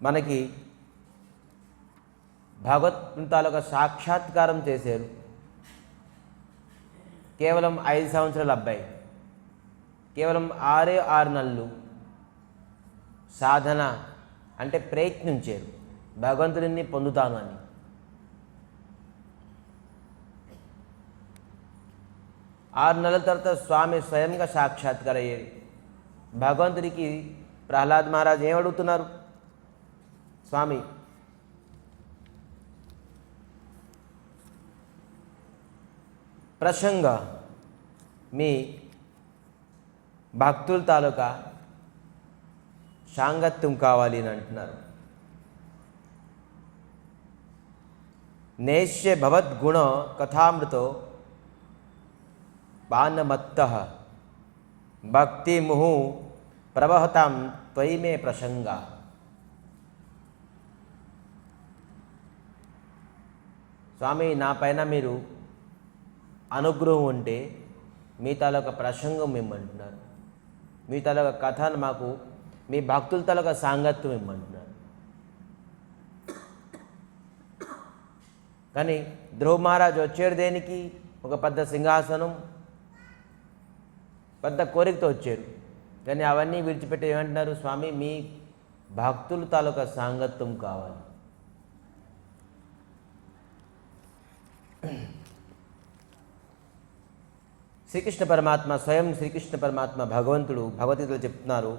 మనకి భగవద్గీత తాలూకా సాక్షాత్కారం చేశారు. కేవలం 5 సంవత్సరాల అబ్బాయి, కేవలం 6 నెలలు సాధన అంటే ప్రయత్నించారు భగవంతుడిని పొందుతాను అని. ఆరు నెలల తర్వాత స్వామి స్వయంగా సాక్షాత్కారం అయ్యారు. భగవంతుడికి ప్రహ్లాద్ మహారాజ్ ఏం అడుగుతున్నారు? స్వామి, ప్రసంగ మీ భక్తుల తాలూకా సాంగత్యం కావాలి అని అంటున్నారు. నేష్య భవద్గుణ కథామృతో బాణమత్త భక్తి ముహు ప్రవహతాం త్వయి మే ప్రసంగ. స్వామి, నా పైన మీరు అనుగ్రహం ఉంటే మీ తాలూకా ప్రసంగం ఇమ్మంటున్నారు, మీ తాలూకా కథను మాకు మీ భక్తుల తాలూకా సాంగత్యం ఇమ్మంటున్నారు. కానీ ధ్రువ మహారాజు వచ్చాడు దేనికి? ఒక పెద్ద సింహాసనం, పెద్ద కోరికతో వచ్చారు. కానీ అవన్నీ విడిచిపెట్టి ఏమంటున్నారు? స్వామి, మీ భక్తుల తాలూకా సాంగత్యం కావాలి. శ్రీకృష్ణ పరమాత్మ, స్వయం శ్రీకృష్ణ పరమాత్మ భగవంతుడు భగవద్గీతలో చెప్తున్నారు,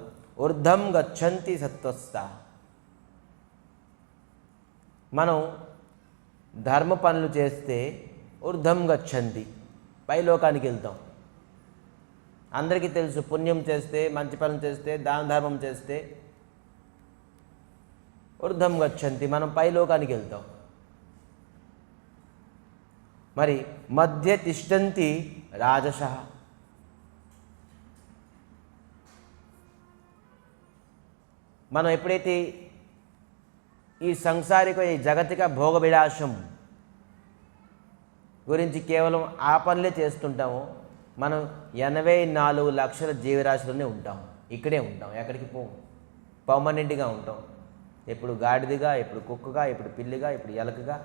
ఊర్ధం గచ్చంతి సత్వస్థ. మనం ధర్మ పనులు చేస్తే ఊర్ధం గచ్చంతి, పై లోకానికి వెళ్తాం. అందరికీ తెలుసు, పుణ్యం చేస్తే, మంచి పనులు చేస్తే, దాన ధర్మం చేస్తే ఊర్ధం గచ్చంతి, మనం పై లోకానికి వెళ్తాం. మరి మధ్య తిష్టంతి రాజసః, మనం ఎప్పుడైతే ఈ సంసారిక ఈ జగతిక భోగ విలాసం గురించి కేవలం ఆ పనులే చేస్తుంటామో మనం 84 లక్షల జీవరాశులనే ఉంటాం. ఇక్కడే ఉంటాం, ఎక్కడికి పోం, పర్మనెంట్గా ఉంటాం. ఎప్పుడు గాడిదగా, ఎప్పుడు కుక్కగా, ఎప్పుడు పిల్లిగా, ఎప్పుడు ఎలకగా,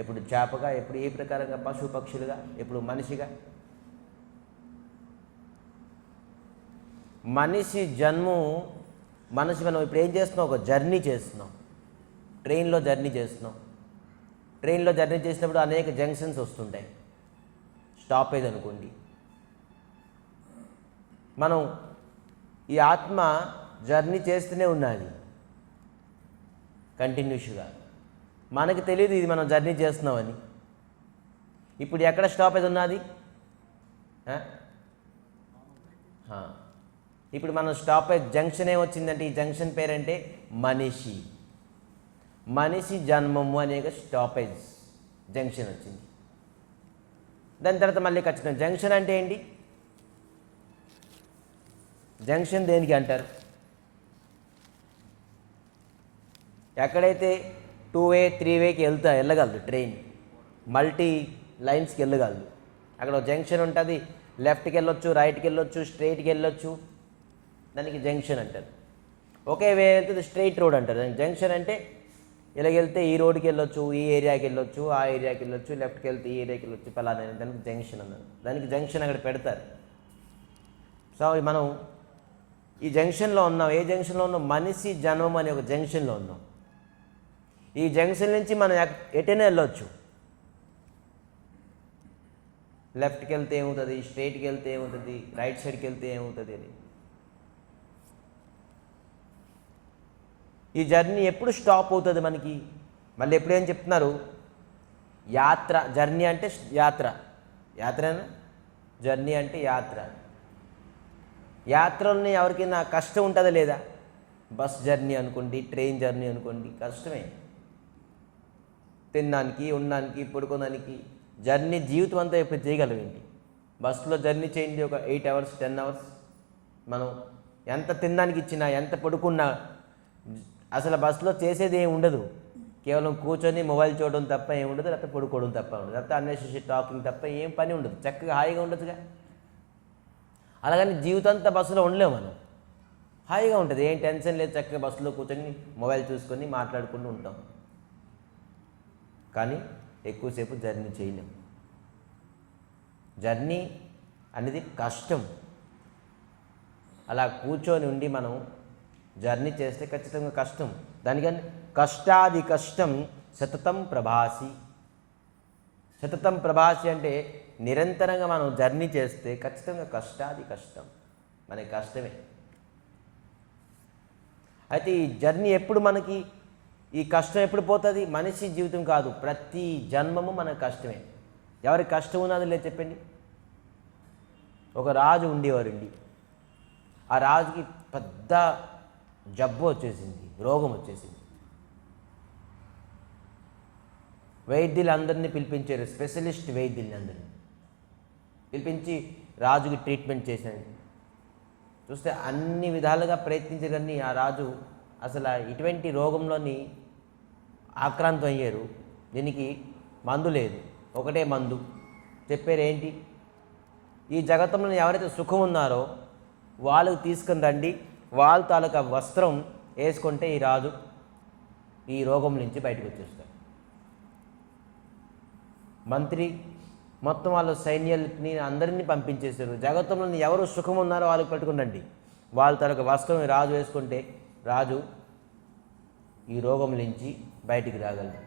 ఎప్పుడు చేపగా, ఎప్పుడు ఏ ప్రకారంగా పశు పక్షులుగా, ఎప్పుడు మనిషిగా. మనిషి జన్మం, మనం ఇప్పుడు ఏం చేస్తున్నాం? ఒక జర్నీ చేస్తున్నాం, ట్రైన్లో జర్నీ చేస్తున్నాం. ట్రైన్లో జర్నీ చేసినప్పుడు అనేక జంక్షన్స్ వస్తుంటాయి, స్టాపేజ్ అనుకోండి. మనం ఈ ఆత్మ జర్నీ చేస్తూనే ఉన్నది కంటిన్యూస్గా. మనకి తెలియదు ఇది మనం జర్నీ చేస్తున్నామని. ఇప్పుడు ఎక్కడ స్టాపేజ్ ఉన్నది? ఇప్పుడు మనం స్టాపేజ్ జంక్షన్ ఏమొచ్చిందంటే, ఈ జంక్షన్ పేరంటే మనిషి. మనిషి జన్మము అనేక స్టాపేజ్ జంక్షన్ వచ్చింది. దాని తర్వాత మళ్ళీ ఖచ్చితంగా జంక్షన్ అంటే ఏంటి? జంక్షన్ దేనికి అంటారు? ఎక్కడైతే 2-వే 3-వేకి వెళ్ళగలదు ట్రైన్, మల్టీ లైన్స్కి వెళ్ళగలదు. అక్కడ ఒక జంక్షన్ ఉంటుంది, లెఫ్ట్కి వెళ్ళొచ్చు, రైట్కి వెళ్ళొచ్చు, స్ట్రైట్కి వెళ్ళొచ్చు. దానికి జంక్షన్ అంటారు. ఒకే వే వెళ్తుంది, స్ట్రైట్ రోడ్ అంటారు. జంక్షన్ అంటే ఇలాగెళ్తే ఈ రోడ్కి వెళ్ళొచ్చు, ఈ ఏరియాకి వెళ్ళొచ్చు, ఆ ఏరియాకి వెళ్ళొచ్చు, లెఫ్ట్కి వెళ్తే ఈ ఏరియాకి వెళ్ళొచ్చు, ఫలానా. దానికి జంక్షన్ అన్నారు. దానికి జంక్షన్ అక్కడ పెడతారు. సో మనం ఈ జంక్షన్లో ఉన్నాం. ఏ జంక్షన్లో ఉన్నాం? మనిషి జన్మం అనే ఒక జంక్షన్లో ఉన్నాం. ఈ జంక్షన్ నుంచి మనం ఎటైనా వెళ్ళొచ్చు. లెఫ్ట్కి వెళ్తే ఏమవుతుంది, స్ట్రైట్కి వెళ్తే ఏమవుతుంది, రైట్ సైడ్కి వెళ్తే ఏమవుతుంది అని. ఈ జర్నీ ఎప్పుడు స్టాప్ అవుతుంది మనకి? మళ్ళీ ఎప్పుడేం చెప్తున్నారు? యాత్ర. జర్నీ అంటే యాత్ర, యాత్రనా? జర్నీ అంటే యాత్ర. యాత్రల్ని ఎవరికైనా కష్టం ఉంటుందా లేదా? బస్ జర్నీ అనుకోండి, ట్రైన్ జర్నీ అనుకోండి, కష్టమే. తినడానికి, ఉండడానికి, పడుకోవడానికి. జర్నీ జీవితం అంతా ఎప్పుడు చేయగలం ఏంటి? బస్సులో జర్నీ చేయండి ఒక 8 అవర్స్ 10 అవర్స్. మనం ఎంత తినడానికి ఇచ్చినా, ఎంత పడుకున్నా, అసలు బస్సులో చేసేది ఏమి ఉండదు. కేవలం కూర్చొని మొబైల్ చూడడం తప్ప ఏమి ఉండదు, లేకపోతే పడుకోవడం తప్ప ఉండదు, లేకపోతే అన్నెసెసరీ టాకింగ్ తప్ప ఏం పని ఉండదు. చక్కగా హాయిగా ఉండొచ్చుగా. అలాగని జీవితం అంతా బస్సులో ఉండలేము మనం. హాయిగా ఉంటుంది, ఏం టెన్షన్ లేదు, చక్కగా బస్సులో కూర్చొని మొబైల్ చూసుకొని మాట్లాడుకుంటూ ఉంటాం. కానీ ఎక్కువసేపు జర్నీ చేయలేం. జర్నీ అనేది కష్టం. అలా కూర్చొని ఉండి మనం జర్నీ చేస్తే ఖచ్చితంగా కష్టం. దానికని కష్టాది కష్టం సతతం ప్రభాసి. సతతం ప్రభాసి అంటే నిరంతరంగా మనం జర్నీ చేస్తే ఖచ్చితంగా కష్టాది కష్టం, మనకి కష్టమే. అయితే ఈ జర్నీ ఎప్పుడు మనకి, ఈ కష్టం ఎప్పుడు పోతుంది? మనిషి జీవితం కాదు, ప్రతి జన్మము మనకు కష్టమే. ఎవరికి కష్టం ఉన్నది లేదు చెప్పండి. ఒక రాజు ఉండేవారండి. ఆ రాజుకి పెద్ద జబ్బు వచ్చేసింది, రోగం వచ్చేసింది. వైద్యులందరినీ పిలిపించారు, స్పెషలిస్ట్ వైద్యుల్ని అందరినీ పిలిపించి రాజుకి ట్రీట్మెంట్ చేశాడు. చూస్తే అన్ని విధాలుగా ప్రయత్నించారు కానీ ఆ రాజు అసలు ఇటువంటి రోగంలోని ఆక్రాంతం అయ్యారు. దీనికి మందు లేదు, ఒకటే మందు చెప్పారు. ఏంటి? ఈ జగత్తులో ఎవరైతే సుఖం ఉన్నారో వాళ్ళకు తీసుకుని రండి, వాళ్ళ తాలూకా వస్త్రం వేసుకుంటే ఈ రాజు ఈ రోగం నుంచి బయటకు వచ్చేస్తాడు. మంత్రి మొత్తం వాళ్ళ సైన్యాలని అందరినీ పంపించేశారు. జగత్తులో ఎవరు సుఖం ఉన్నారో వాళ్ళకి పెట్టుకునండి, వాళ్ళ తాలూకా వస్త్రం రాజు వేసుకుంటే రాజు ఈ రోగం నుంచి బయటికి రాగలరు.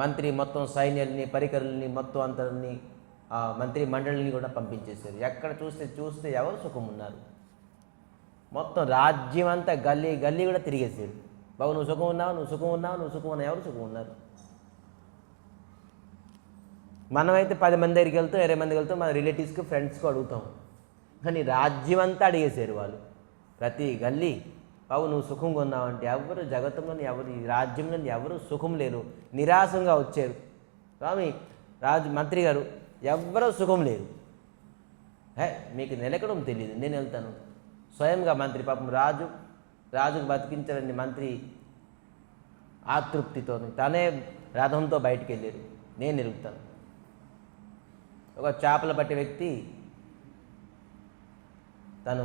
మంత్రి మొత్తం సైన్యాలని, పరికరాలని, మొత్తం అందరినీ, మంత్రి మండలిని కూడా పంపించేశారు. ఎక్కడ చూస్తే ఎవరు సుఖం ఉన్నారు? మొత్తం రాజ్యం అంతా గల్లీ గల్లీ కూడా తిరిగేశారు. బాబు నువ్వు సుఖం ఉన్నావు, నువ్వు సుఖం ఉన్నావు, నువ్వు సుఖం ఉన్నావు, ఎవరు సుఖం ఉన్నారు? మనమైతే 10 మంది దగ్గరికి వెళ్తాం, 20 మందికి వెళ్తాం, మన రిలేటివ్స్కి, ఫ్రెండ్స్కి అడుగుతాం. కానీ రాజ్యం అంతా అడిగేశారు వాళ్ళు, ప్రతి గల్లీ. బాబు నువ్వు సుఖంగా ఉన్నావంటే ఎవరు జగత్తులోని, ఎవరు ఈ రాజ్యంలోని ఎవరు సుఖం లేరు, నిరాశంగా వచ్చారు. స్వామి మంత్రి గారు ఎవ్వరూ సుఖం లేరు. మీకు నిలకడం తెలియదు, నేను వెళ్తాను. స్వయంగా మంత్రి పాపం రాజుకు బతికించాలని మంత్రి ఆతృప్తితో తనే రథంతో బయటికి వెళ్ళారు. నేను నిలుగుతాను. ఒక చేపలు పట్టే వ్యక్తి తను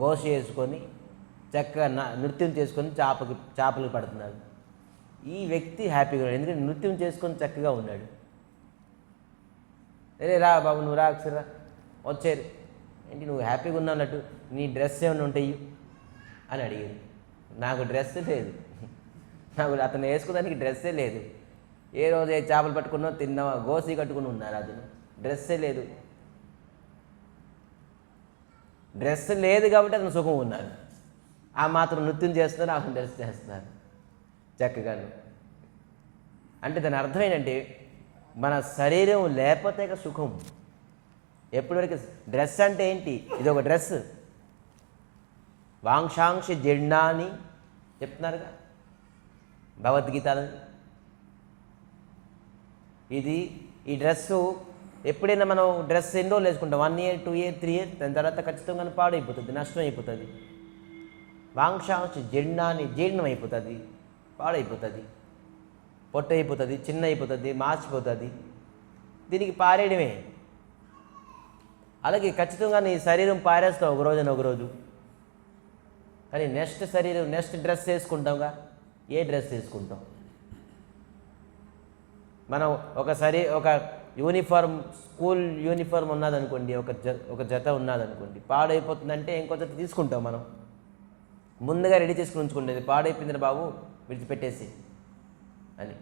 గోషి వేసుకొని చక్కగా నృత్యం చేసుకొని చేపలు పడుతున్నాడు. ఈ వ్యక్తి హ్యాపీగా ఉన్నాడు, ఎందుకంటే నృత్యం చేసుకొని చక్కగా ఉన్నాడు. అరే రా బాబు నువ్వు రా ఒకసారి రా. వచ్చారు. ఏంటి నువ్వు హ్యాపీగా ఉన్నానట్టు, నీ డ్రెస్ ఏమైనా ఉంటాయి అని అడిగారు. నాకు డ్రెస్ లేదు, నాకు అతను వేసుకోవడానికి డ్రెస్సే లేదు. ఏ రోజు ఏ చేపలు పట్టుకున్నావు, తిన్నావా, గోసి కట్టుకుని ఉన్నారు. అతను డ్రెస్సే లేదు. డ్రెస్ లేదు కాబట్టి అతను సుఖం ఉన్నారు. ఆ మాత్రం నృత్యం చేస్తున్నారు, అతను డ్రెస్ చేస్తున్నారు చక్కగాను. అంటే దాని అర్థం ఏంటంటే మన శరీరం లేకపోతే సుఖం. ఎప్పటివరకు డ్రెస్ అంటే ఏంటి? ఇది ఒక డ్రెస్. వాంక్షాంక్ష జీర్ణాన్ని చెప్తున్నారుగా భగవద్గీతలో. ఈ డ్రెస్సు ఎప్పుడైనా మనం డ్రెస్ ఎన్ని రోజులు వేసుకుంటాం, 1 year 2 year 3 years, దాని తర్వాత ఖచ్చితంగా పాడైపోతుంది, నష్టం అయిపోతుంది. వాంక్షాంశ జీర్ణాన్ని జీర్ణం అయిపోతుంది, పాడైపోతుంది, పొట్ట అయిపోతుంది, చిన్న అయిపోతుంది, మార్చిపోతుంది. దీనికి పారేయడమే. అలాగే ఖచ్చితంగా నీ శరీరం పారేస్తావు ఒక రోజు. కానీ నెక్స్ట్ డ్రెస్ వేసుకుంటాంగా. ఏ డ్రెస్ వేసుకుంటాం? మనం ఒక యూనిఫామ్, స్కూల్ యూనిఫామ్ ఉన్నదనుకోండి, ఒక జత ఉన్నదనుకోండి, పాడైపోతుందంటే ఇంకో జత తీసుకుంటాం. మనం ముందుగా రెడీ చేసుకుని ఉంచుకుంటుంది, పాడైపోయింది బాబు విడిచిపెట్టేసి అని.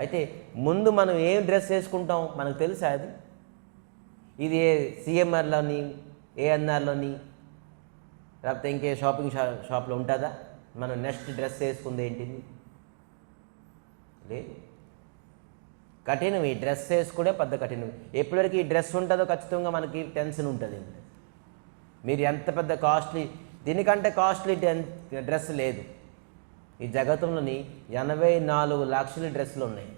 అయితే ముందు మనం ఏం డ్రెస్ వేసుకుంటాం మనకు తెలుసా? అది ఇది సిఎంఆర్లోని, ఏఎన్ఆర్లోని, లేకపోతే ఇంకే షాపింగ్ షాప్లో ఉంటుందా? మనం నెక్స్ట్ డ్రెస్ వేసుకుంది ఏంటిది? లేదు. కఠినం. ఈ డ్రెస్ వేసుకుంటే పెద్ద కఠినం. ఎప్పటివరకు ఈ డ్రెస్ ఉంటుందో ఖచ్చితంగా మనకి టెన్షన్ ఉంటుంది. మీరు ఎంత పెద్ద కాస్ట్లీ, దీనికంటే కాస్ట్లీ డ్రెస్ లేదు. ఈ జగత్తులోని 84 లక్షల డ్రెస్సులు ఉన్నాయి.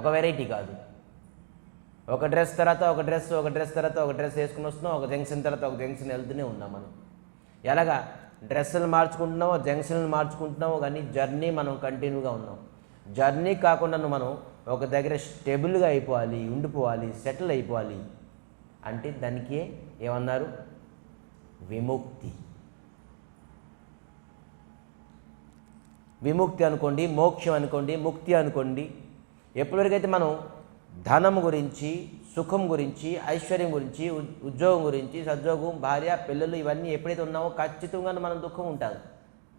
ఒక వెరైటీ కాదు. ఒక డ్రెస్ తర్వాత ఒక డ్రెస్ తర్వాత ఒక డ్రెస్ వేసుకుని వస్తున్నాం, ఒక జంక్షన్ తర్వాత ఒక జంక్షన్ వెళ్తూనే ఉన్నాం. మనం ఎలాగా డ్రెస్సులు మార్చుకుంటున్నామో, జంక్షన్లు మార్చుకుంటున్నామో, కానీ జర్నీ మనం కంటిన్యూగా ఉన్నాం. జర్నీ కాకుండా మనం ఒక దగ్గర స్టేబుల్గా అయిపోవాలి, ఉండిపోవాలి, సెటిల్ అయిపోవాలి అంటే దానికి ఏమన్నారు? విముక్తి. విముక్తి అనుకోండి, మోక్షం అనుకోండి, ముక్తి అనుకోండి. ఎప్పటివరకైతే మనం ధనం గురించి, సుఖం గురించి, ఐశ్వర్యం గురించి, ఉద్యోగం గురించి, సద్యోగం, భార్య, పిల్లలు ఇవన్నీ ఎప్పుడైతే ఉన్నామో ఖచ్చితంగా మనం దుఃఖం ఉంటుంది.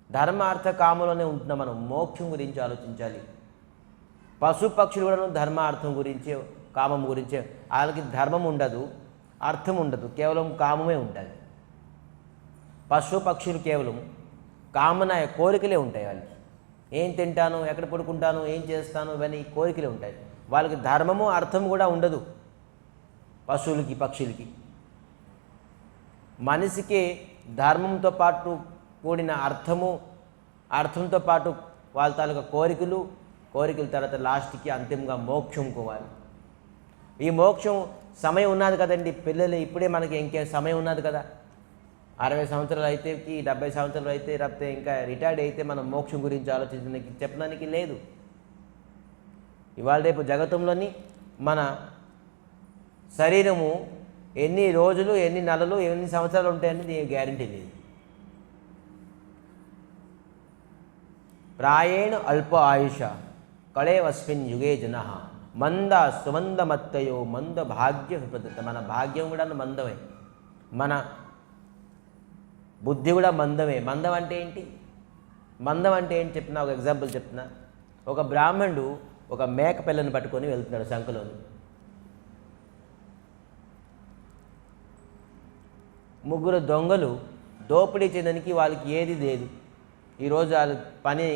ధర్మ అర్థ కామంలోనే ఉంటున్నాం. మనం మోక్షం గురించి ఆలోచించాలి. పశు పక్షులు కూడా ధర్మ అర్థం గురించి, కామం గురించి. వాళ్ళకి ధర్మం ఉండదు, అర్థం ఉండదు, కేవలం కామమే ఉంటుంది. పశు పక్షులు కేవలం కామన కోరికలే ఉంటాయి. వాళ్ళకి ఏం తింటాను, ఎక్కడ పడుకుంటాను, ఏం చేస్తాను, ఇవన్నీ కోరికలే ఉంటాయి. వాళ్ళకి ధర్మము అర్థం కూడా ఉండదు. పశువులకి, పక్షులకి. మనిషికి ధర్మంతో పాటు కూడిన అర్థంతో పాటు వాళ్ళ తాలూకా కోరికల తర్వాత లాస్ట్కి అంతిమంగా మోక్షం కోవాలి. ఈ మోక్షం సమయం ఉన్నది కదండి. పిల్లలు ఇప్పుడే మనకి ఇంకే సమయం ఉన్నది కదా. 60 సంవత్సరాలు అయితే, 70 సంవత్సరాలు అయితే, లేకపోతే ఇంకా రిటైర్డ్ అయితే మనం మోక్షం గురించి ఆలోచించడానికి చెప్పడానికి లేదు. ఇవాళ రేపు జగత్తులోని మన శరీరము ఎన్ని రోజులు, ఎన్ని నెలలు, ఎన్ని సంవత్సరాలు ఉంటాయని దీనికి గ్యారంటీ లేదు. ప్రాయేణ అల్ప ఆయుష కళేవస్మిన్ యుగే జన మంద సుమందమత్తయో మంద భాగ్య విపదత. మన భాగ్యం కూడా మందమే, మన బుద్ధి కూడా మందమే. మందం అంటే ఏంటి? మందం అంటే ఏంటి చెప్తున్నా, ఒక ఎగ్జాంపుల్ చెప్తున్నా. ఒక బ్రాహ్మణుడు ఒక మేక పిల్లని పట్టుకొని వెళ్తున్నాడు సంకలోని. ముగ్గురు దొంగలు దోపిడీ చేయడానికి వాళ్ళకి ఏది లేదు. ఈరోజు వాళ్ళ పని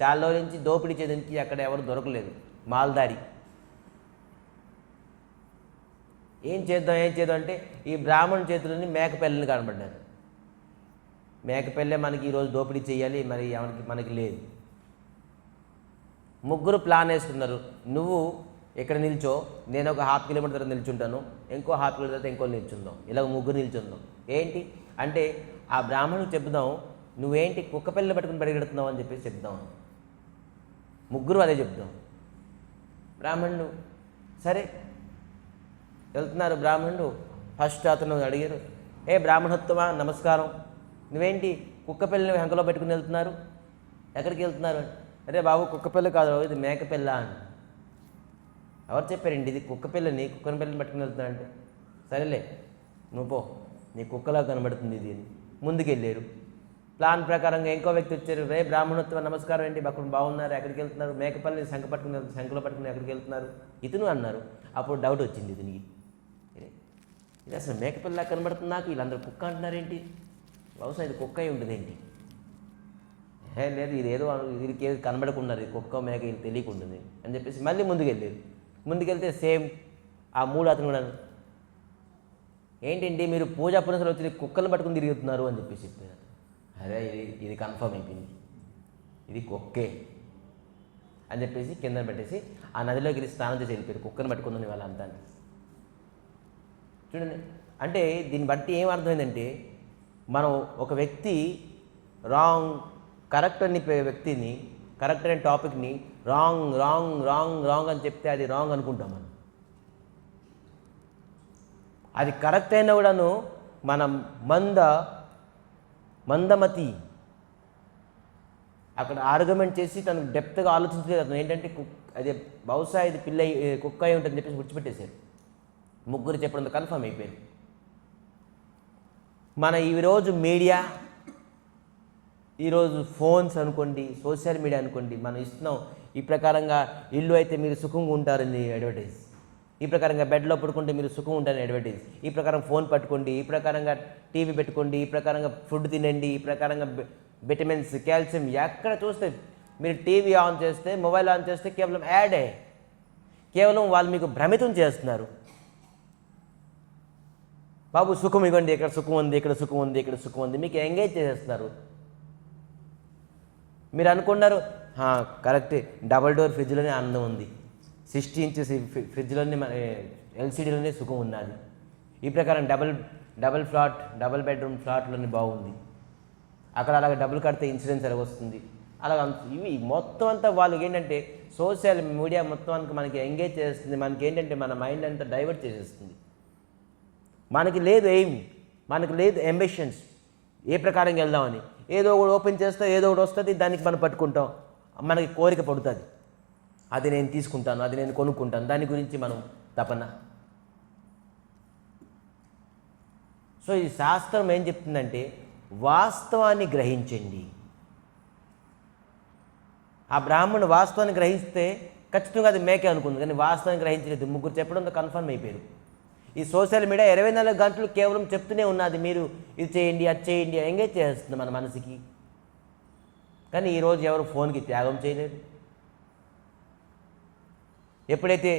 చాలా రోజుల నుంచి దోపిడీ చేయడానికి అక్కడ ఎవరు దొరకలేదు. మాల్దారి. ఏం చేద్దాం అంటే ఈ బ్రాహ్మణు చేతులని మేక పిల్లని కనబడ్డారు. మేకపిల్లే మనకి ఈరోజు దోపిడీ చేయాలి, మరి మనకి లేదు. ముగ్గురు ప్లాన్ వేసుకున్నారు. నువ్వు ఇక్కడ నిల్చో, నేను ఒక 1/2 కిలోమీటర్ నిల్చుంటాను, ఇంకో 1/2 కిలోమీటర్ తర్వాత ఇంకో నిల్చుందాం, ఇలా ముగ్గురు నిల్చుందాం. ఏంటి అంటే ఆ బ్రాహ్మణుడికి చెప్దాం, నువ్వేంటి కుక్క పిల్లలు పట్టుకుని పరిగెడుతున్నావు అని చెప్పేసి చెప్దాం. ముగ్గురు అదే చెప్దాం. బ్రాహ్మణుడు సరే వెళ్తున్నారు. బ్రాహ్మణుడు ఫస్ట్ అతను అడిగారు, ఏ బ్రాహ్మణోత్తమా నమస్కారం, నువ్వేంటి కుక్క పిల్లని వెంకలో పెట్టుకుని వెళ్తున్నారు, ఎక్కడికి వెళ్తున్నారు? అరే బాబు కుక్కపిల్ల కాదు, ఇది మేకపిల్ల అని. ఎవరు చెప్పారండి ఇది కుక్కపిల్లని, కుక్కని పిల్లని పట్టుకుని వెళ్తున్నారంటే, సరేలే నువ్వు పో, నీ కుక్కలా కనబడుతుంది ఇది. ముందుకెళ్ళారు. ప్లాన్ ప్రకారంగా ఇంకో వ్యక్తి వచ్చారు. రే బ్రాహ్మణోత్తమ నమస్కారం ఏంటి, అక్కడ బాగున్నారు, ఎక్కడికి వెళ్తున్నారు? మేకపల్లిని శంఖలో పట్టుకుని ఎక్కడికి వెళ్తున్నారు? ఇతను అన్నారు. అప్పుడు డౌట్ వచ్చింది ఇతనికి, ఇది అసలు మేకపిల్ల కనబడుతుంది నాకు, వీళ్ళందరూ కుక్క అంటున్నారేంటి, బహుశా ఇది కుక్క అయి ఉంటుంది ఏంటి? లేదు ఇది ఏదో వీరికి ఏది కనబడకున్నారు, ఇది కుక్క మేక ఇది తెలియకుంటుంది అని చెప్పేసి మళ్ళీ ముందుకెళ్తే సేమ్ ఆ 3 అతను కూడా, ఏంటండి మీరు పూజా పునసలు వచ్చి కుక్కలను పట్టుకుని తిరుగుతున్నారు అని చెప్పేసి చెప్పారు. అదే ఇది కన్ఫర్మ్ అయిపోయింది, ఇది కుక్కే అని చెప్పేసి కింద పెట్టేసి ఆ నదిలోకి వెళ్ళి స్నానం చేసి వెళ్ళిపోయారు. కుక్కను పట్టుకుందని వాళ్ళంతా. చూడండి, అంటే దీన్ని బట్టి ఏం అర్థమైందంటే, మనం ఒక వ్యక్తి కరెక్ట్ అని వ్యక్తిని, కరెక్ట్ అనే టాపిక్ని రాంగ్ అని చెప్తే అది రాంగ్ అనుకుంటాం మనం. అది కరెక్ట్ అయినా కూడాను మనం మందమతి అక్కడ ఆర్గ్యుమెంట్ చేసి తనకు డెప్త్గా ఆలోచించలేదు. అతను ఏంటంటే అదే బహుశా ఇది కుక్క అయి ఉంటుందని చెప్పేసి విడిచిపెట్టేశారు. ముగ్గురు చెప్పడంతో కన్ఫర్మ్ అయిపోయింది. మన ఈరోజు మీడియా, ఈరోజు ఫోన్స్ అనుకోండి, సోషల్ మీడియా అనుకోండి, మనం ఇస్తున్నాం ఈ ప్రకారంగా ఇల్లు అయితే మీరు సుఖంగా ఉంటారని అడ్వర్టైజ్, ఈ ప్రకారంగా బెడ్లో పడుకుంటే మీరు సుఖం ఉంటారని అడ్వర్టైజ్, ఈ ప్రకారం ఫోన్ పట్టుకోండి, ఈ ప్రకారంగా టీవీ పెట్టుకోండి, ఈ ప్రకారంగా ఫుడ్ తినండి, ఈ ప్రకారంగా విటమిన్స్, కాల్షియం. ఎక్కడ చూస్తే మీరు టీవీ ఆన్ చేస్తే, మొబైల్ ఆన్ చేస్తే కేవలం యాడే. కేవలం వాళ్ళు మీకు భ్రమితం చేస్తున్నారు. బాబు సుఖం ఇవ్వండి, ఇక్కడ సుఖం ఉంది, ఇక్కడ సుఖం ఉంది, ఇక్కడ సుఖం ఉంది, మీకు ఎంగేజ్ చేసేస్తున్నారు. మీరు అనుకున్నారు కరెక్టే, డబల్ డోర్ ఫ్రిడ్జ్లోనే ఆనందం ఉంది, 60 ఇంచెస్ ఫ్రిడ్జ్లోనే ఎల్సీడీలోనే సుఖం ఉన్నది, ఈ ప్రకారం డబల్ బెడ్రూమ్ ఫ్లాట్లోనే బాగుంది, అక్కడ అలాగే డబ్బులు కడితే ఇన్సూరెన్స్ ఎలా వస్తుంది, అలాగ ఇవి మొత్తం అంతా వాళ్ళకి ఏంటంటే సోషల్ మీడియా మొత్తానికి మనకి ఎంగేజ్ చేస్తుంది. మనకి ఏంటంటే మన మైండ్ అంతా డైవర్ట్ చేసేస్తుంది. మనకి లేదు ఎయిమ్, మనకు లేదు అంబిషన్స్ ఏ ప్రకారంగా వెళ్దామని. ఏదో ఒకటి ఓపెన్ చేస్తే ఏదో ఒకటి వస్తుంది, దానికి మనం పట్టుకుంటాం, మనకి కోరిక పడుతుంది, అది నేను తీసుకుంటాను, అది నేను కొనుక్కుంటాను, దాని గురించి మనం తపన. సో ఈ శాస్త్రం ఏం చెప్తుందంటే వాస్తవాన్ని గ్రహించండి. ఆ బ్రాహ్మణుడు వాస్తవాన్ని గ్రహిస్తే ఖచ్చితంగా అది మేకే అనుకుంది, కానీ వాస్తవాన్ని గ్రహించలేదు. ముగ్గురు చెప్పడంతో కన్ఫర్మ్ అయిపోయారు. ఈ సోషల్ మీడియా 24 గంటలు కేవలం చెప్తూనే ఉన్నది, మీరు ఇది చేయండి అది చేయండి, ఎంగేజ్ చేస్తుంది మన మనసుకి. కానీ ఈరోజు ఎవరు ఫోన్కి త్యాగం చేయలేరు. ఎప్పుడైతే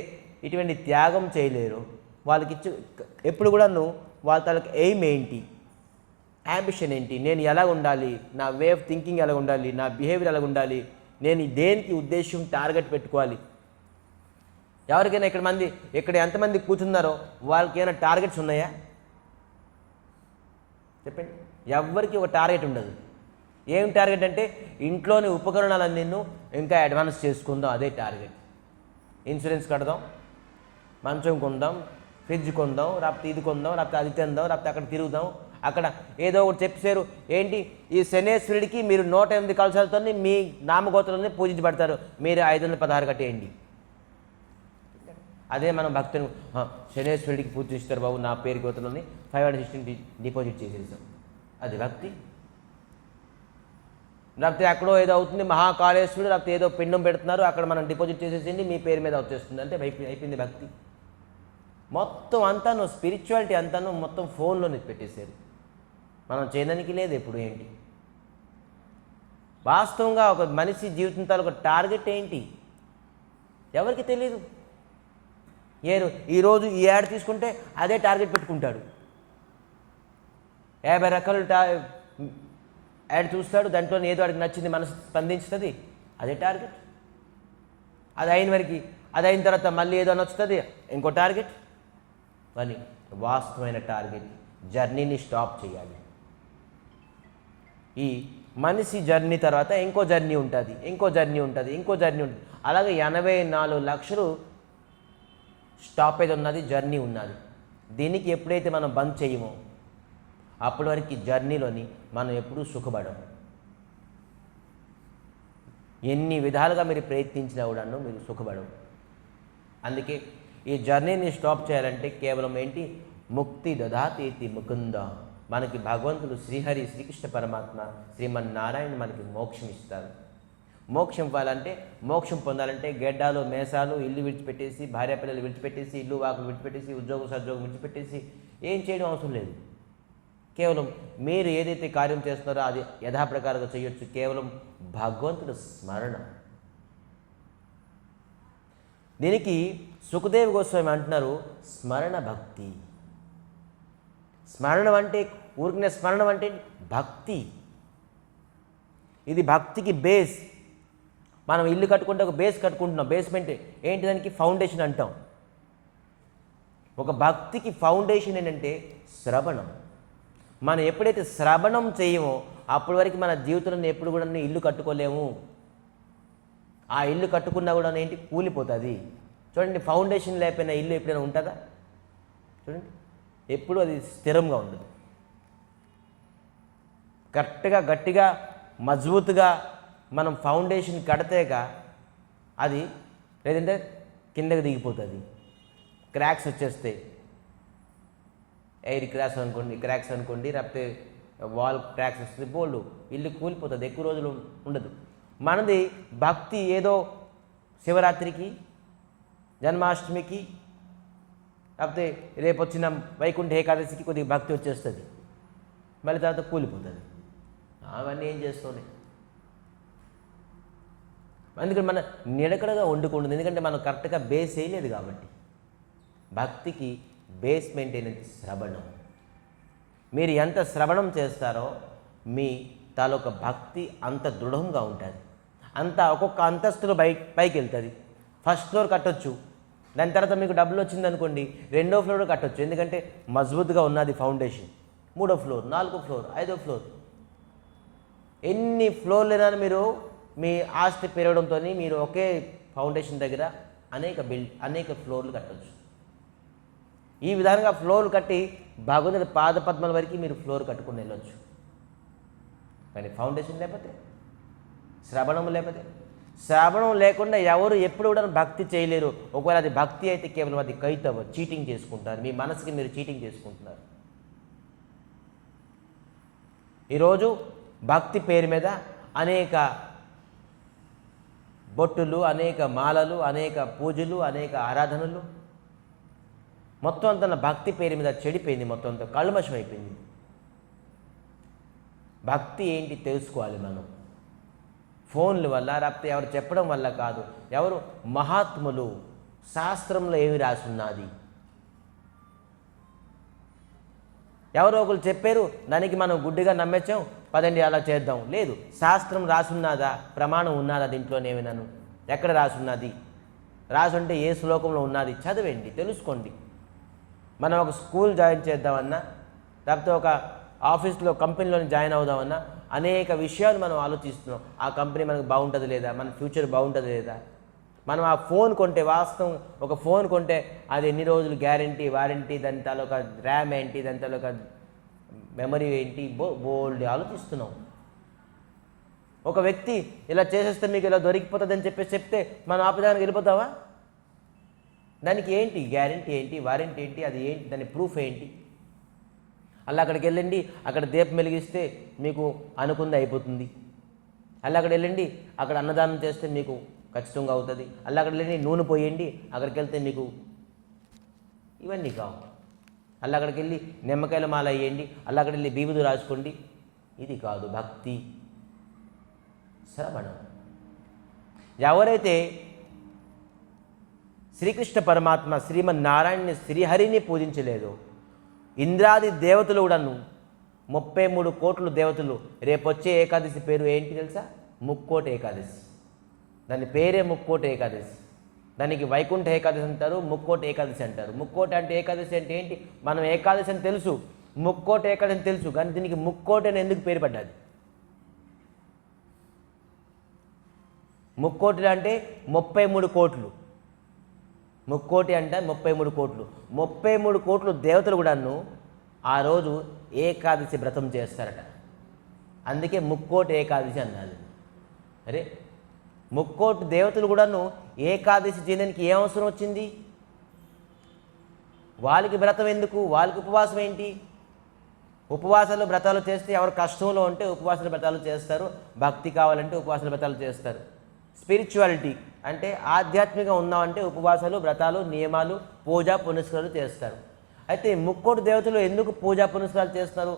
ఇటువంటి త్యాగం చేయలేరో వాళ్ళకి ఎప్పుడు కూడాను వాళ్ళ తాలూకు ఎయిమ్ ఏంటి, యాంబిషన్ ఏంటి, నేను ఎలా ఉండాలి, నా వే ఆఫ్ థింకింగ్ ఎలా ఉండాలి, నా బిహేవియర్ ఎలా ఉండాలి, నేను దేనికి ఉద్దేశం టార్గెట్ పెట్టుకోవాలి. ఎవరికైనా ఇక్కడ ఎంతమంది కూర్చున్నారో వాళ్ళకి ఏమైనా టార్గెట్స్ ఉన్నాయా చెప్పండి? ఎవరికి ఒక టార్గెట్ ఉండదు. ఏం టార్గెట్ అంటే ఇంట్లోని ఉపకరణాలన్నీ ఇంకా అడ్వాన్స్ చేసుకుందాం, అదే టార్గెట్. ఇన్సూరెన్స్ కడదాం, మంచం కొందాం, ఫ్రిడ్జ్ కొందాం, లేకపోతే ఇది కొందాం, లేకపోతే అది తిందాం, లేకపోతే అక్కడ తిరుగుదాం, అక్కడ ఏదో ఒకటి చెప్పారు. ఏంటి ఈ శనేశ్వరుడికి మీరు 108 కలశాలతో మీ నామగోత్రాలని పూజించబడతారు, మీరు 516 కట్టేయండి. అదే మనం భక్తుని శనేశ్వరుడికి పూజిస్తారు బాబు, నా పేరు గోత్రంలోని 516 డిపాజిట్ చేసేసాం, అది భక్తి. లేకపోతే అక్కడో ఏదో అవుతుంది మహాకాళేశ్వరుడు, లేకపోతే ఏదో పిండం పెడుతున్నారు, అక్కడ మనం డిపాజిట్ చేసేసింది మీ పేరు మీద వచ్చేస్తుంది, అంటే అయిపోయింది భక్తి. మొత్తం అంతాను స్పిరిచువాలిటీ అంతాను మొత్తం ఫోన్లోనే పెట్టేశారు. మనం చేయడానికి లేదు ఎప్పుడు. ఏంటి వాస్తవంగా ఒక మనిషి జీవితం తాలూకు టార్గెట్ ఏంటి ఎవరికి తెలియదు. ఈరోజు ఈ యాడ్ తీసుకుంటే అదే టార్గెట్ పెట్టుకుంటాడు, 50 రకాలు యాడ్ చూస్తాడు, దాంట్లో ఏదో వాడికి నచ్చింది మనసు స్పందించుతుంది, అదే టార్గెట్. అది అయిన తర్వాత మళ్ళీ ఏదో నచ్చుతుంది, ఇంకో టార్గెట్. కానీ వాస్తవమైన టార్గెట్ జర్నీని స్టాప్ చేయాలి. ఈ మనిషి జర్నీ తర్వాత ఇంకో జర్నీ ఉంటుంది, ఇంకో జర్నీ ఉంటుంది, ఇంకో జర్నీ ఉంటుంది. అలాగే 84 లక్షలు స్టాపేజ్ ఉన్నది, జర్నీ ఉన్నది. దీనికి ఎప్పుడైతే మనం బంద్ చేయమో అప్పటి వరకు జర్నీలోని మనం ఎప్పుడూ సుఖపడం. ఎన్ని విధాలుగా మీరు ప్రయత్నించినా కూడాను మీరు సుఖపడవు. అందుకే ఈ జర్నీని స్టాప్ చేయాలంటే కేవలం ఏంటి, ముక్తి దదాతేతి ముకుంద, మనకి భగవంతుడు శ్రీహరి శ్రీకృష్ణ పరమాత్మ శ్రీమన్నారాయణ మనకి మోక్షం ఇస్తారు. మోక్షం ఇవ్వాలంటే, మోక్షం పొందాలంటే గెడ్డాలు మేసాలు ఇల్లు విడిచిపెట్టేసి, భార్యాపిల్లలు విడిచిపెట్టేసి, ఇల్లు వాకులు విడిచిపెట్టేసి, ఉద్యోగం సద్యోగం విడిచిపెట్టేసి ఏం చేయడం అవసరం లేదు. కేవలం మీరు ఏదైతే కార్యం చేస్తున్నారో అది యథాప్రకారంగా చేయొచ్చు. కేవలం భగవంతుడు స్మరణ. దీనికి సుఖదేవ్ గోస్వామి అంటున్నారు స్మరణ భక్తి. స్మరణం అంటే ఊరికనే స్మరణం అంటే భక్తి. ఇది భక్తికి బేస్. మనం ఇల్లు కట్టుకుంటే ఒక బేస్ కట్టుకుంటున్నాం, బేస్మెంట్ ఏంటి, దానికి ఫౌండేషన్ అంటాం. ఒక భక్తికి ఫౌండేషన్ ఏంటంటే శ్రవణం. మనం ఎప్పుడైతే శ్రవణం చేయమో అప్పటి వరకు మన జీవితంలో ఎప్పుడు కూడా ఇల్లు కట్టుకోలేము. ఆ ఇల్లు కట్టుకున్నా కూడా ఏంటి, కూలిపోతుంది. చూడండి, ఫౌండేషన్ లేకపోయినా ఇల్లు ఎప్పుడైనా ఉంటుందా? చూడండి, ఎప్పుడు అది స్థిరంగా ఉండదు. కరెక్ట్గా గట్టిగా మజబూతుగా మనం ఫౌండేషన్ కడితేగా అది, లేదంటే కిందకి దిగిపోతుంది, క్రాక్స్ వచ్చేస్తాయి. ఎయిర్ క్రాక్స్ అనుకోండి, లేకపోతే వాల్ క్రాక్స్ వస్తుంది, బోల్డ్ ఇల్లు కూలిపోతుంది, ఎక్కువ రోజులు ఉండదు. మనది భక్తి ఏదో శివరాత్రికి, జన్మాష్టమికి, లేకపోతే రేపు వచ్చిన వైకుంఠ ఏకాదశికి కొద్దిగా భక్తి వచ్చేస్తుంది, మళ్ళీ తర్వాత కూలిపోతుంది. అవన్నీ ఏం చేస్తుంది? అందుకని మన నిడకడగా వండుకుంటుంది, ఎందుకంటే మనం కరెక్ట్గా బేస్ వేయలేదు కాబట్టి. భక్తికి బేస్మెంట్ అనేది శ్రవణం. మీరు ఎంత శ్రవణం చేస్తారో మీ తాలూకా భక్తి అంత దృఢంగా ఉంటుంది. అంత ఒక్కొక్క అంతస్తులో పైకి వెళ్తుంది. ఫస్ట్ ఫ్లోర్ కట్టొచ్చు, దాని తర్వాత మీకు డబ్బులు వచ్చింది అనుకోండి 2వ ఫ్లోర్ కట్టొచ్చు, ఎందుకంటే మజబూత్గా ఉన్నది ఫౌండేషన్. 3వ ఫ్లోర్, 4వ ఫ్లోర్, 5వ ఫ్లోర్, ఎన్ని ఫ్లోర్లైనా మీరు మీ ఆస్తి పెరగడంతో మీరు ఒకే ఫౌండేషన్ దగ్గర అనేక ఫ్లోర్లు కట్టవచ్చు. ఈ విధంగా ఫ్లోర్లు కట్టి భగవంతుడి పాద పద్మాల వరకు మీరు ఫ్లోర్ కట్టుకుని వెళ్ళొచ్చు. కానీ ఫౌండేషన్ లేకపోతే, శ్రవణం లేకుండా ఎవరు ఎప్పుడు కూడా భక్తి చేయలేరు. ఒకవేళ అది భక్తి అయితే కేవలం అది కైతవ, చీటింగ్ చేసుకుంటారు. మీ మనసుకి మీరు చీటింగ్ చేసుకుంటున్నారు. ఈరోజు భక్తి పేరు మీద అనేక బొట్టులు, అనేక మాలలు, అనేక పూజలు, అనేక ఆరాధనలు, మొత్తం అంతా భక్తి పేరు మీద చెడిపోయింది. మొత్తం అంతా కల్మషం అయిపోయింది. భక్తి ఏంటి తెలుసుకోవాలి మనం. ఫోన్ల వల్ల, లేకపోతే ఎవరు చెప్పడం వల్ల కాదు. ఎవరు మహాత్ములు, శాస్త్రంలో ఏమి రాసున్నది, ఎవరో ఒకరు చెప్పారు, దానికి మనం గుడ్డిగా నమ్మేచ్చాం, పదండి అలా చేద్దాం. లేదు, శాస్త్రం రాసున్నదా, ప్రమాణం ఉన్నదా దీంట్లోనేమినాను, ఎక్కడ రాసున్నది, రాసుంటే ఏ శ్లోకంలో ఉన్నది చదవండి, తెలుసుకోండి. మనం ఒక స్కూల్ జాయిన్ చేద్దామన్నా, లేకపోతే ఒక ఆఫీస్లో కంపెనీలో జాయిన్ అవుదామన్నా అనేక విషయాలు మనం ఆలోచిస్తున్నాం. ఆ కంపెనీ మనకు బాగుంటుంది లేదా, మన ఫ్యూచర్ బాగుంటుంది లేదా. మనం ఆ ఫోన్ కొంటే, వాస్తవం ఒక ఫోన్ కొంటే అది ఎన్ని రోజులు గ్యారంటీ, వారంటీ, దాని తాలూకా ర్యామ్ ఏంటి, దాని తాలూకా మెమరీ ఏంటి, బోల్డ్ ఆలోచిస్తున్నాం. ఒక వ్యక్తి ఇలా చేసేస్తే మీకు ఇలా దొరికిపోతుంది అని చెప్తే మనం ఆపదానికి వెళ్ళిపోతావా? దానికి ఏంటి గ్యారంటీ ఏంటి, వారంటీ ఏంటి, అది ఏంటి, దాని ప్రూఫ్ ఏంటి? అలా అక్కడికి వెళ్ళండి, అక్కడ దీపం వెలిగిస్తే మీకు అనుకుంది అయిపోతుంది. అలా అక్కడ వెళ్ళండి, అక్కడ అన్నదానం చేస్తే మీకు ఖచ్చితంగా అవుతుంది. అలా అక్కడ వెళ్ళండి, నూనె పోయండి, అక్కడికి వెళ్తే మీకు ఇవన్నీ కావు. అలా అక్కడికి వెళ్ళి నిమ్మకాయల మాల వేయండి, అలా అక్కడ వెళ్ళి బీబుదు రాసుకోండి. ఇది కాదు భక్తి, శ్రవణం. ఎవరైతే శ్రీకృష్ణ పరమాత్మ శ్రీమన్నారాయణని, శ్రీహరిని పూజించలేదో, ఇంద్రాది దేవతలు కూడాను 33 కోట్ల దేవతలు, రేపొచ్చే ఏకాదశి పేరు ఏంటి తెలుసా? ముక్కోటి ఏకాదశి. దాని పేరే ముక్కోటి ఏకాదశి. దానికి వైకుంఠ ఏకాదశి అంటారు, ముక్కోటి ఏకాదశి అంటారు. ముక్కోటి అంటే ఏకాదశి అంటే ఏంటి? మనం ఏకాదశి అని తెలుసు, ముక్కోటి ఏకాదశి అని తెలుసు, కానీ దీనికి ముక్కోటి అని ఎందుకు పేరు పడ్డది? ముక్కోటి అంటే 33 కోట్లు. ముక్కోటి అంటే 33 కోట్లు. 33 కోట్లు దేవతలు కూడాను ఆ రోజు ఏకాదశి వ్రతం చేస్తారట. అందుకే ముక్కోటి ఏకాదశి అన్నారు. అరే, ముక్కోటి దేవతలు కూడాను ఏకాదశి చేయడానికి ఏం అవసరం వచ్చింది? వాళ్ళకి వ్రతం ఎందుకు? వాళ్ళకి ఉపవాసం ఏంటి? ఉపవాసాలు వ్రతాలు చేస్తే ఎవరు కష్టంలో ఉంటే ఉపవాసాలు వ్రతాలు చేస్తారు, భక్తి కావాలంటే ఉపవాసాలు వ్రతాలు చేస్తారు. స్పిరిచువాలిటీ అంటే ఆధ్యాత్మికంగా ఉన్నామంటే ఉపవాసాలు, వ్రతాలు, నియమాలు, పూజ పునస్కారాలు చేస్తారు. అయితే ముక్కోటి దేవతలు ఎందుకు పూజా పునస్కారాలు చేస్తున్నారు?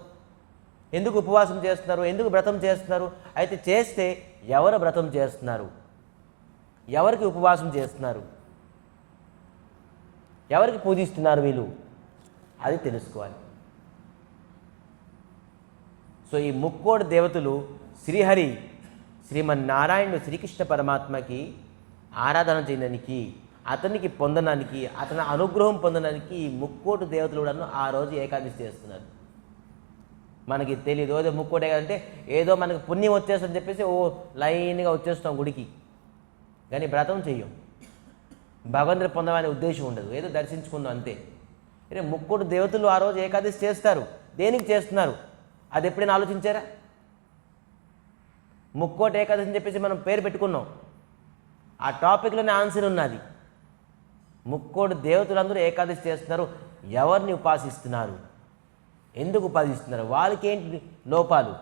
ఎందుకు ఉపవాసం చేస్తున్నారు? ఎందుకు వ్రతం చేస్తున్నారు? అయితే చేస్తే ఎవరు వ్రతం చేస్తున్నారు, ఎవరికి ఉపవాసం చేస్తున్నారు, ఎవరికి పూజిస్తున్నారు వీళ్ళు, అది తెలుసుకోవాలి. సో ఈ ముక్కోటి దేవతలు శ్రీహరి, శ్రీమన్నారాయణుడు, శ్రీకృష్ణ పరమాత్మకి ఆరాధన చేయడానికి, అతనికి పొందడానికి, అతని అనుగ్రహం పొందడానికి ఈ ముక్కోటి దేవతలు కూడా ఆ రోజు ఏకాదశి చేస్తున్నారు. మనకి తెలియదు. ఏదో ముక్కోటి అంటే ఏదో మనకు పుణ్యం వచ్చేస్తుందని చెప్పేసి లైన్గా వచ్చేస్తాం గుడికి, కానీ వ్రతం చెయ్యం. భగవంతుడు పొందమనే ఉద్దేశం ఉండదు, ఏదో దర్శించుకుందాం అంతే. అంటే ముక్కోటి దేవతలు ఆ రోజు ఏకాదశి చేస్తారు. దేనికి చేస్తున్నారు అది ఎప్పుడైనా ఆలోచించారా? ముక్కోటి ఏకాదశి అని చెప్పేసి మనం పేరు పెట్టుకున్నాం, ఆ టాపిక్లోనే ఆన్సర్ ఉన్నది. ముక్కోటి దేవతలందరూ ఏకాదశి చేస్తున్నారు. ఎవరిని ఉపాసిస్తున్నారు, ఎందుకు ఉపాసిస్తున్నారు, వాళ్ళకి ఏంటి లోపాలు?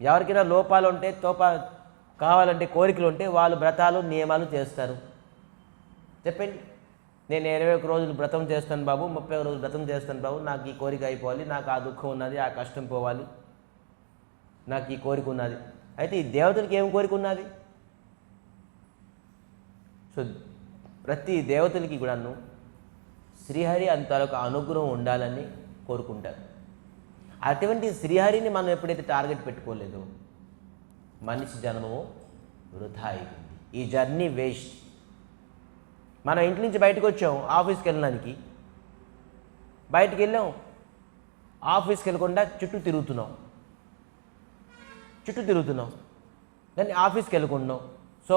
ఎవరికైనా లోపాలు ఉంటే, కావాలంటే, కోరికలు ఉంటే వాళ్ళు వ్రతాలు నియమాలు చేస్తారు. చెప్పండి, నేను 21 రోజులు వ్రతం చేస్తాను బాబు, 31 రోజులు వ్రతం చేస్తాను బాబు, నాకు ఈ కోరిక అయిపోవాలి, నాకు ఆ దుఃఖం ఉన్నది, ఆ కష్టం పోవాలి, నాకు ఈ కోరిక ఉన్నది. అయితే ఈ దేవతలకి ఏం కోరిక ఉన్నది? సో ప్రతి దేవతలకి కూడాను శ్రీహరి అంతలోక అనుగ్రహం ఉండాలని కోరుకుంటారు. అటువంటి శ్రీహరిని మనం ఎప్పుడైతే టార్గెట్ పెట్టుకోలేదో మనిషి జన్మము వృధా అయిపోయింది. ఈ జర్నీ వేస్ట్. మనం ఇంటి నుంచి బయటకు వచ్చాం ఆఫీస్కి వెళ్ళడానికి, బయటికి వెళ్ళాం, ఆఫీస్కి వెళ్ళకుండా చుట్టూ తిరుగుతున్నాం, కానీ ఆఫీస్కి వెళ్ళకుండాం. సో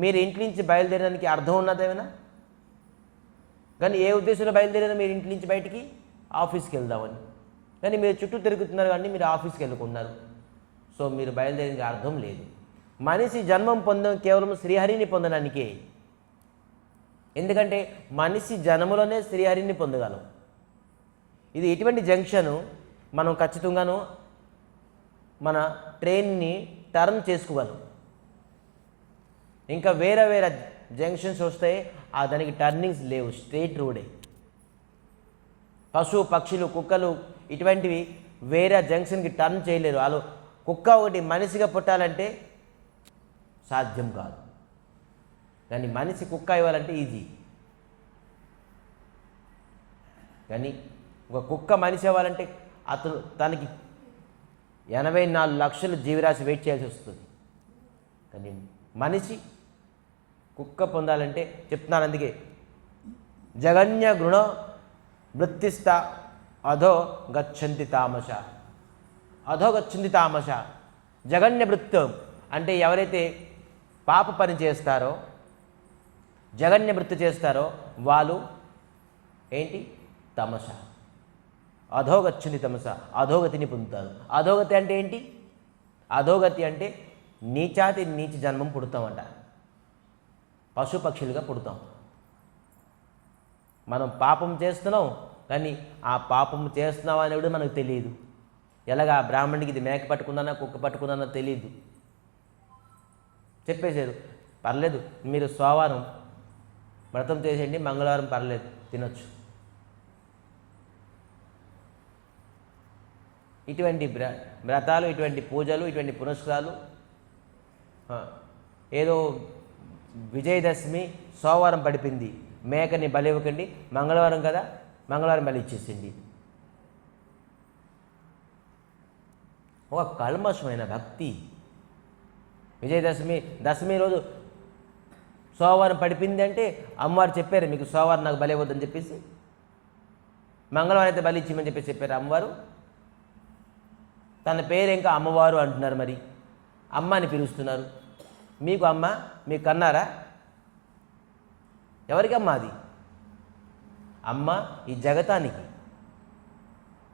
మీరు ఇంటి నుంచి బయలుదేరడానికి అర్థం ఉన్నదేమైనా? కానీ ఏ ఉద్దేశంలో బయలుదేరారు మీరు ఇంటి నుంచి బయటికి? ఆఫీస్కి వెళ్దామని. కానీ మీరు చుట్టూ తిరుగుతున్నారు కానీ మీరు ఆఫీస్కి వెళ్ళుకున్నారు. సో మీరు బయలుదేరికి అర్థం లేదు. మనిషి జన్మం పొందడం కేవలం శ్రీహరిని పొందడానికే. ఎందుకంటే మనిషి జన్మలోనే శ్రీహరిని పొందగలం. ఇది ఇటువంటి జంక్షను మనం ఖచ్చితంగాను మన ట్రైన్ని టర్న్ చేసుకోగలం. ఇంకా వేరే వేరే జంక్షన్స్ వస్తాయి, దానికి టర్నింగ్స్ లేవు, స్ట్రైట్ రోడే. పశువు పక్షులు కుక్కలు ఇటువంటివి వేరే జంక్షన్కి టర్న్ చేయలేరు. వాళ్ళు కుక్క ఒకటి మనిషిగా పుట్టాలంటే సాధ్యం కాదు, కానీ మనిషి కుక్క ఇవ్వాలంటే ఈజీ. కానీ ఒక కుక్క మనిషి అవ్వాలంటే అతను తనకి 84 లక్షల జీవరాశి వెయిట్ చేయాల్సి వస్తుంది. కానీ మనిషి కుక్క పొందాలంటే చెప్తున్నాను. అందుకే జగన్య గృణ వృత్తిస్థ అధో గచ్చంతి తామస. అధో గచ్చంతి తామస. జగన్య వృత్తం అంటే ఎవరైతే పాప పని చేస్తారో, జగన్య వృత్తి చేస్తారో వాళ్ళు ఏంటి? తమస. అధోగచ్చంది తమస, అధోగతిని పొందుతారు. అధోగతి అంటే ఏంటి? అధోగతి అంటే నీచాతి నీచ జన్మం పుడతామంట. పశుపక్షులుగా పుడతాం. మనం పాపం చేస్తున్నాం, కానీ ఆ పాపం చేస్తున్నాం అనేది కూడా మనకు తెలియదు. ఎలాగా బ్రాహ్మణుడికి ఇది మేక పట్టుకుందానా కుక్క పట్టుకుందానా తెలియదు, చెప్పేశారు. పర్లేదు, మీరు సోమవారం వ్రతం చేసేయండి, మంగళవారం పర్లేదు తినొచ్చు. ఇటువంటి వ్రతాలు, ఇటువంటి పూజలు, ఇటువంటి పునస్కారాలు. ఏదో విజయదశమి సోమవారం పడిపింది, మేకని బలి ఇవ్వకండి, మంగళవారం కదా మంగళవారం బలి ఇచ్చేసింది. ఒక కల్మషమైన భక్తి. విజయదశమి దశమి రోజు సోమవారం పడిపింది అంటే అమ్మవారు చెప్పారు, మీకు సోమవారం నాకు బలి ఇవ్వద్దని చెప్పేసి. మంగళవారం అయితే బలి ఇచ్చిమని చెప్పేసి చెప్పారు అమ్మవారు. తన పేరు ఇంకా అమ్మవారు అంటున్నారు, మరి అమ్మ అని పిలుస్తున్నారు. మీకు అమ్మ, మీకు కన్నారా? ఎవరికి అమ్మ? అది అమ్మ ఈ జగతానికి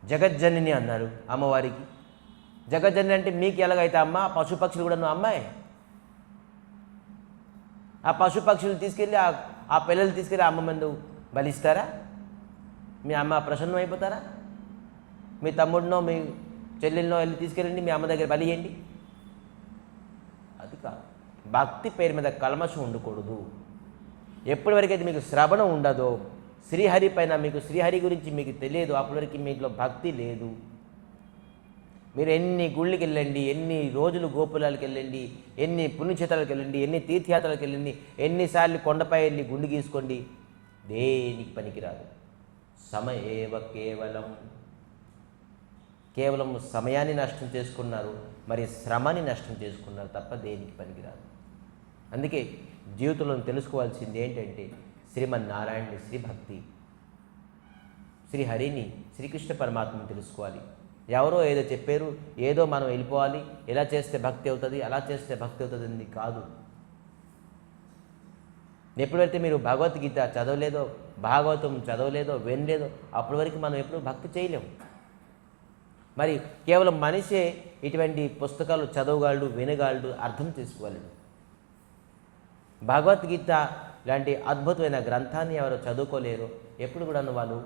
జగజ్జనని అన్నారు అమ్మవారికి. జగజ్జనని అంటే మీకు ఎలాగైతే అమ్మ, పశుపక్షులు కూడా అమ్మాయి. ఆ పశుపక్షులు తీసుకెళ్ళి ఆ పిల్లలు తీసుకెళ్ళి అమ్మ ముందు బలిస్తారా? మీ అమ్మ ప్రసన్నం అయిపోతారా? మీ తమ్ముడినో మీ చెల్లెల్లో వెళ్ళి తీసుకెళ్ళండి, మీ అమ్మ దగ్గర బలి చేయండి. అది కాదు. భక్తి పేరు మీద కల్మషం ఉండకూడదు. ఎప్పటి వరకైతే మీకు శ్రవణం ఉండదో, శ్రీహరి పైన మీకు శ్రీహరి గురించి మీకు తెలియదు, అప్పటివరకు మీలో భక్తి లేదు. మీరు ఎన్ని గుళ్ళకి వెళ్ళండి, ఎన్ని రోజులు గోపురాలకు వెళ్ళండి, ఎన్ని పుణ్యక్షేత్రాలకు వెళ్ళండి, ఎన్ని తీర్థయాత్రలకు వెళ్ళండి, ఎన్నిసార్లు కొండపై వెళ్ళి గుండు గీసుకోండి, దేనికి పనికిరాదు. సమయేవ కేవలం సమయాన్ని నష్టం చేసుకున్నారు, మరి శ్రమని నష్టం చేసుకున్నారు తప్ప దేనికి పనికిరాదు. అందుకే జీవితంలో తెలుసుకోవాల్సింది ఏంటంటే శ్రీమన్నారాయణుని శ్రీభక్తి, శ్రీహరిని, శ్రీకృష్ణ పరమాత్మని తెలుసుకోవాలి. ఎవరో ఏదో చెప్పారు, ఏదో మనం వెళ్ళిపోవాలి, ఎలా చేస్తే భక్తి అవుతుంది, అలా చేస్తే భక్తి అవుతుంది అని కాదు. ఎప్పుడైతే మీరు భగవద్గీత చదవలేదో, భాగవతం చదవలేదో, వినలేదో, అప్పటి వరకు మనం ఎప్పుడు భక్తి చేయలేము. మరి కేవలం మనిషే ఇటువంటి పుస్తకాలు చదవగలడు, వినగలడు, అర్థం చేసుకోగలడు. భగవద్గీత లాంటి అద్భుతమైన గ్రంథాన్ని ఎవరు చదువుకోలేరు, ఎప్పుడు కూడా వాళ్ళు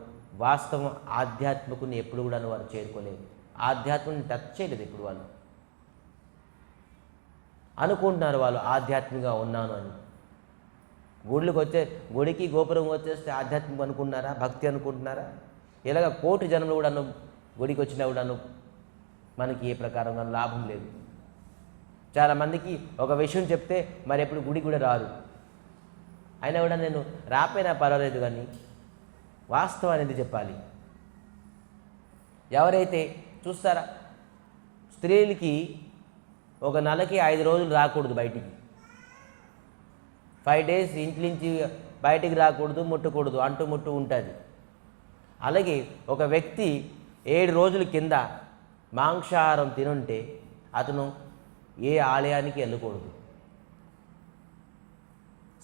వాస్తవం ఆధ్యాత్మికుని ఎప్పుడు కూడా వారు చేరుకోలేరు. ఆధ్యాత్మికని టచ్ చేయలేదు ఇప్పుడు వాళ్ళు. అనుకుంటున్నారు వాళ్ళు ఆధ్యాత్మికంగా ఉన్నాను అని. గుడికి గోపురం వచ్చేస్తే ఆధ్యాత్మికం అనుకుంటున్నారా, భక్తి అనుకుంటున్నారా? ఇలాగ కోటి జన్మలు కూడాను గుడికి వచ్చినా కూడాను మనకి ఏ ప్రకారంగా లాభం లేదు. చాలామందికి ఒక విషయం చెప్తే మరి ఎప్పుడు గుడి కూడా రారు. అయినా కూడా నేను రాపోయినా పర్వాలేదు, కానీ వాస్తవం అనేది చెప్పాలి. ఎవరైతే చూస్తారా, స్త్రీలకి ఒక నెలకి 5 రోజులు రాకూడదు బయటికి, 5 days ఇంటి నుంచి బయటికి రాకూడదు, ముట్టకూడదు, అంటుముట్టు ఉంటుంది. అలాగే ఒక వ్యక్తి 7 రోజుల కింద మాంసాహారం తినుంటే అతను ఏ ఆలయానికి వెళ్ళకూడదు.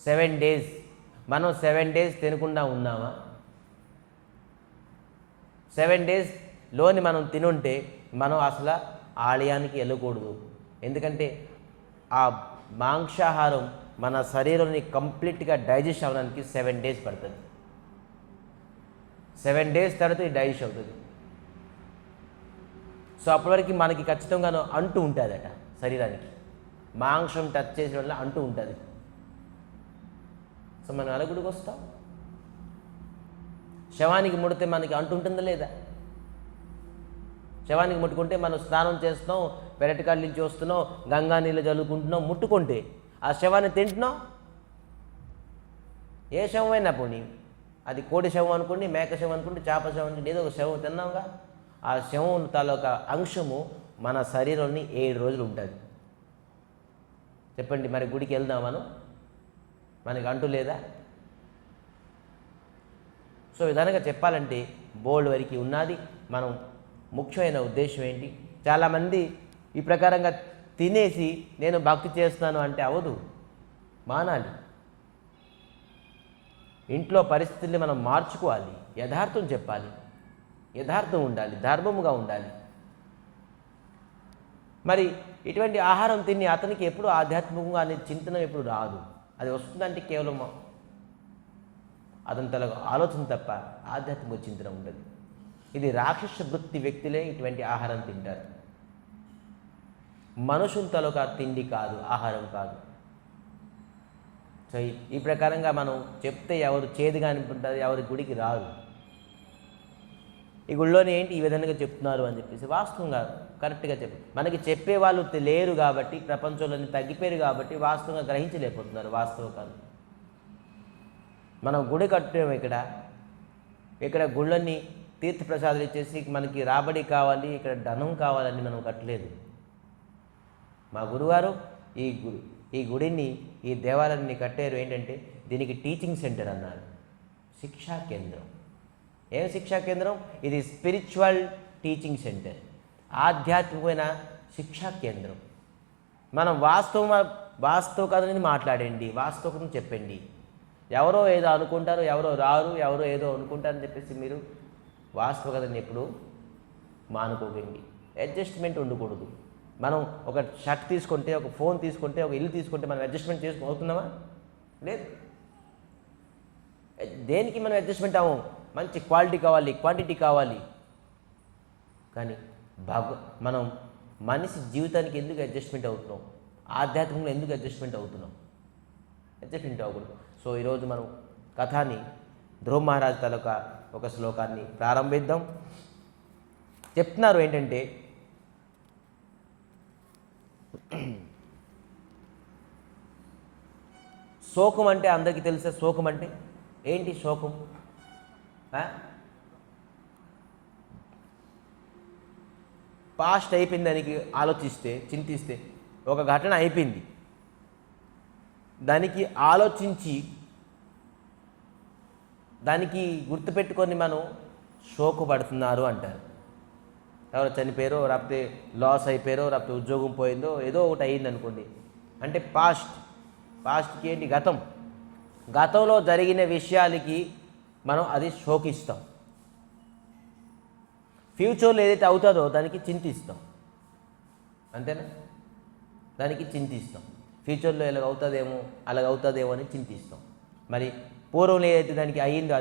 7 days మనం 7 days తినకుండా ఉన్నామా? 7 డేస్లోని మనం తినుంటే మనం అసలు ఆలయానికి వెళ్ళకూడదు. ఎందుకంటే ఆ మాంసాహారం మన శరీరాన్ని కంప్లీట్గా డైజెస్ట్ అవ్వడానికి 7 డేస్ పడుతుంది. 7 డేస్ తర్వాత ఇది డైజెస్ట్ అవుతుంది. సో అప్పటివరకు మనకి ఖచ్చితంగా అంటూ ఉంటుందట శరీరానికి, మాంసం టచ్ చేసిన వల్ల అంటూ ఉంటుంది. సో మనం అలగుడికి వస్తాం, శవానికి ముడితే మనకి అంటుంటుందా లేదా? శవానికి ముట్టుకుంటే మనం స్నానం చేస్తున్నాం, పెరటికాళ్ళ నుంచి వస్తున్నాం, గంగా నీళ్ళు చల్లుకుంటున్నాం, ముట్టుకుంటే ఆ శవాన్ని తింటున్నాం. ఏ శవమైనా పోనీ, అది కోడి శవం అనుకోండి, మేక శవం అనుకోండి, చేప శవం అనుకోండి, ఏదో ఒక శవం తిన్నాంగా. ఆ శవం తాలూకా అంశము మన శరీరంలో 7 రోజులు ఉంటుంది. చెప్పండి, మరి గుడికి వెళ్దాం మనకి అంటూ లేదా? సో విధానంగా చెప్పాలంటే బోల్డ్ వరకు ఉన్నది. మనం ముఖ్యమైన ఉద్దేశం ఏంటి? చాలామంది ఈ ప్రకారంగా తినేసి నేను భక్తి చేస్తున్నాను అంటే అవదు, మానాలి. ఇంట్లో పరిస్థితుల్ని మనం మార్చుకోవాలి, యథార్థం చెప్పాలి, యథార్థం ఉండాలి, ధర్మముగా ఉండాలి. మరి ఇటువంటి ఆహారం తిని అతనికి ఎప్పుడు ఆధ్యాత్మికంగా అనే చింతన ఎప్పుడు రాదు. అది వస్తుందంటే కేవలం అతని తల ఆలోచన తప్ప ఆధ్యాత్మిక చింతన ఉండదు. ఇది రాక్షస వృత్తి వ్యక్తులే ఇటువంటి ఆహారం తింటారు. మనుషుల తలొక తిండి కాదు, ఆహారం కాదు. సో ఈ ప్రకారంగా మనం చెప్తే ఎవరు చేదుగా అనిపింటారు, ఎవరి గుడికి రారు. ఈ గుళ్ళోనే ఏంటి ఈ విధంగా చెప్తున్నారు అని చెప్పేసి వాస్తవంగా కరెక్ట్గా మనకి చెప్పేవాళ్ళు లేరు కాబట్టి, ప్రపంచంలోని తగ్గిపోయారు కాబట్టి వాస్తవంగా గ్రహించలేకపోతున్నారు. వాస్తవం కాదు. మనం గుడి కట్టాము, ఇక్కడ గుళ్ళని తీర్థప్రసాదాలు ఇచ్చేసి మనకి రాబడి కావాలి, ఇక్కడ ధనం కావాలని మనం కట్టలేదు. మా గురువారు ఈ గుడిని, ఈ దేవాలయాన్ని కట్టారు. ఏంటంటే దీనికి టీచింగ్ సెంటర్ అన్నారు, శిక్షా కేంద్రం. ఏం శిక్షా కేంద్రం? ఇది స్పిరిచువల్ టీచింగ్ సెంటర్, ఆధ్యాత్మికమైన శిక్షా కేంద్రం. మనం వాస్తవ కథని మాట్లాడండి, వాస్తవం చెప్పండి. ఎవరో ఏదో అనుకుంటారు, ఎవరో రారు, ఎవరో ఏదో అనుకుంటారని చెప్పేసి మీరు వాస్తవ కథని ఎప్పుడు మానుకోకండి. అడ్జస్ట్మెంట్ ఉండకూడదు. మనం ఒక షర్ట్ తీసుకుంటే, ఒక ఫోన్ తీసుకుంటే, ఒక ఇల్లు తీసుకుంటే మనం అడ్జస్ట్మెంట్ అవుతున్నామా? లేదు. దేనికి మనం అడ్జస్ట్మెంట్ అవ్వం. మంచి క్వాలిటీ కావాలి, క్వాంటిటీ కావాలి. కానీ మనం మనిషి జీవితానికి ఎందుకు అడ్జస్ట్మెంట్ అవుతున్నాం? ఆధ్యాత్మికంలో ఎందుకు అడ్జస్ట్మెంట్ అవుతున్నాం? అడ్జస్ట్మెంట్ అవ్వకూడదు. సో ఈరోజు మనం కథని ధ్రువ మహారాజ్ తాలూకా ఒక శ్లోకాన్ని ప్రారంభిద్దాం. చెప్తున్నారు ఏంటంటే, శోకం అంటే అందరికీ తెలుసా? శోకం అంటే ఏంటి? శోకం పాస్ట్ అయిపోయింది దానికి ఆలోచిస్తే, చింతిస్తే, ఒక ఘటన అయిపోయింది, దానికి ఆలోచించి దానికి గుర్తుపెట్టుకొని మనం శోకపడుతున్నారు అంటారు. ఎవరు చనిపోయారో, లేకపోతే లాస్ అయిపోయారో, లేకపోతే ఉద్యోగం పోయిందో, ఏదో ఒకటి అయ్యింది అనుకోండి. అంటే పాస్ట్కి ఏంటి? గతంలో జరిగిన విషయాలకి మనం అది శోకిస్తాం. ఫ్యూచర్లో ఏదైతే అవుతుందో దానికి చింతిస్తాం. అంతేనా? దానికి చింతిస్తాం. ఫ్యూచర్లో ఇలాగ అవుతుందేమో, అలాగ అవుతుందేమో అని చింతిస్తాం. మరి పూర్వంలో ఏదైతే దానికి అయ్యిందో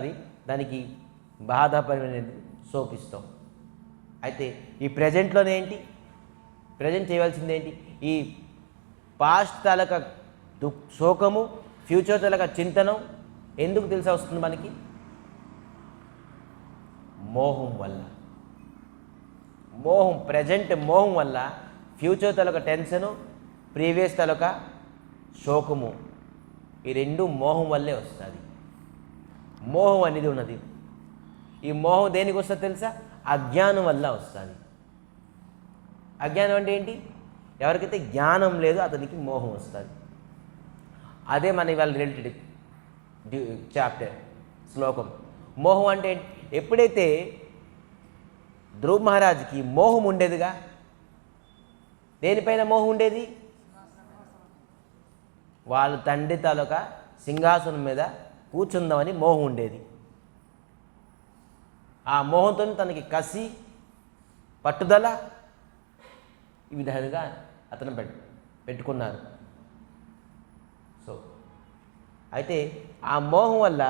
దానికి బాధపడినది శోకిస్తాం. అయితే ఈ ప్రజెంట్లోనే ఏంటి? ప్రజెంట్ చేయవలసింది ఏంటి? ఈ పాస్ట్ తాలూకా శోకము, ఫ్యూచర్ తాలూకా చింతనం ఎందుకు తెలిసి వస్తుంది మనకి? మోహం వల్ల. ప్రజెంట్ మోహం వల్ల ఫ్యూచర్ తాలూకా టెన్షను, ప్రీవియస్ తాలూకా శోకము, ఈ రెండు మోహం వల్లే వస్తుంది. మోహం అనేది ఉన్నది. ఈ మోహం దేనికి వస్తుంది తెలుసా? అజ్ఞానం వల్ల వస్తుంది. అజ్ఞానం అంటే ఏంటి? ఎవరికైతే జ్ఞానం లేదో అతనికి మోహం వస్తుంది. అదే మన ఇవాళ రిలేటెడ్ చాప్టర్ శ్లోకం. మోహం అంటే ఎప్పుడైతే ధ్రువ మహారాజ్కి మోహం ఉండేదిగా, దేనిపైన మోహం ఉండేది? వాళ్ళ తండ్రి తాలూకా సింహాసనం మీద కూర్చుందామని మోహం ఉండేది. ఆ మోహంతో తనకి కసి, పట్టుదల ఈ విధంగా అతను పెట్టుకున్నారు. సో అయితే ఆ మోహం వల్ల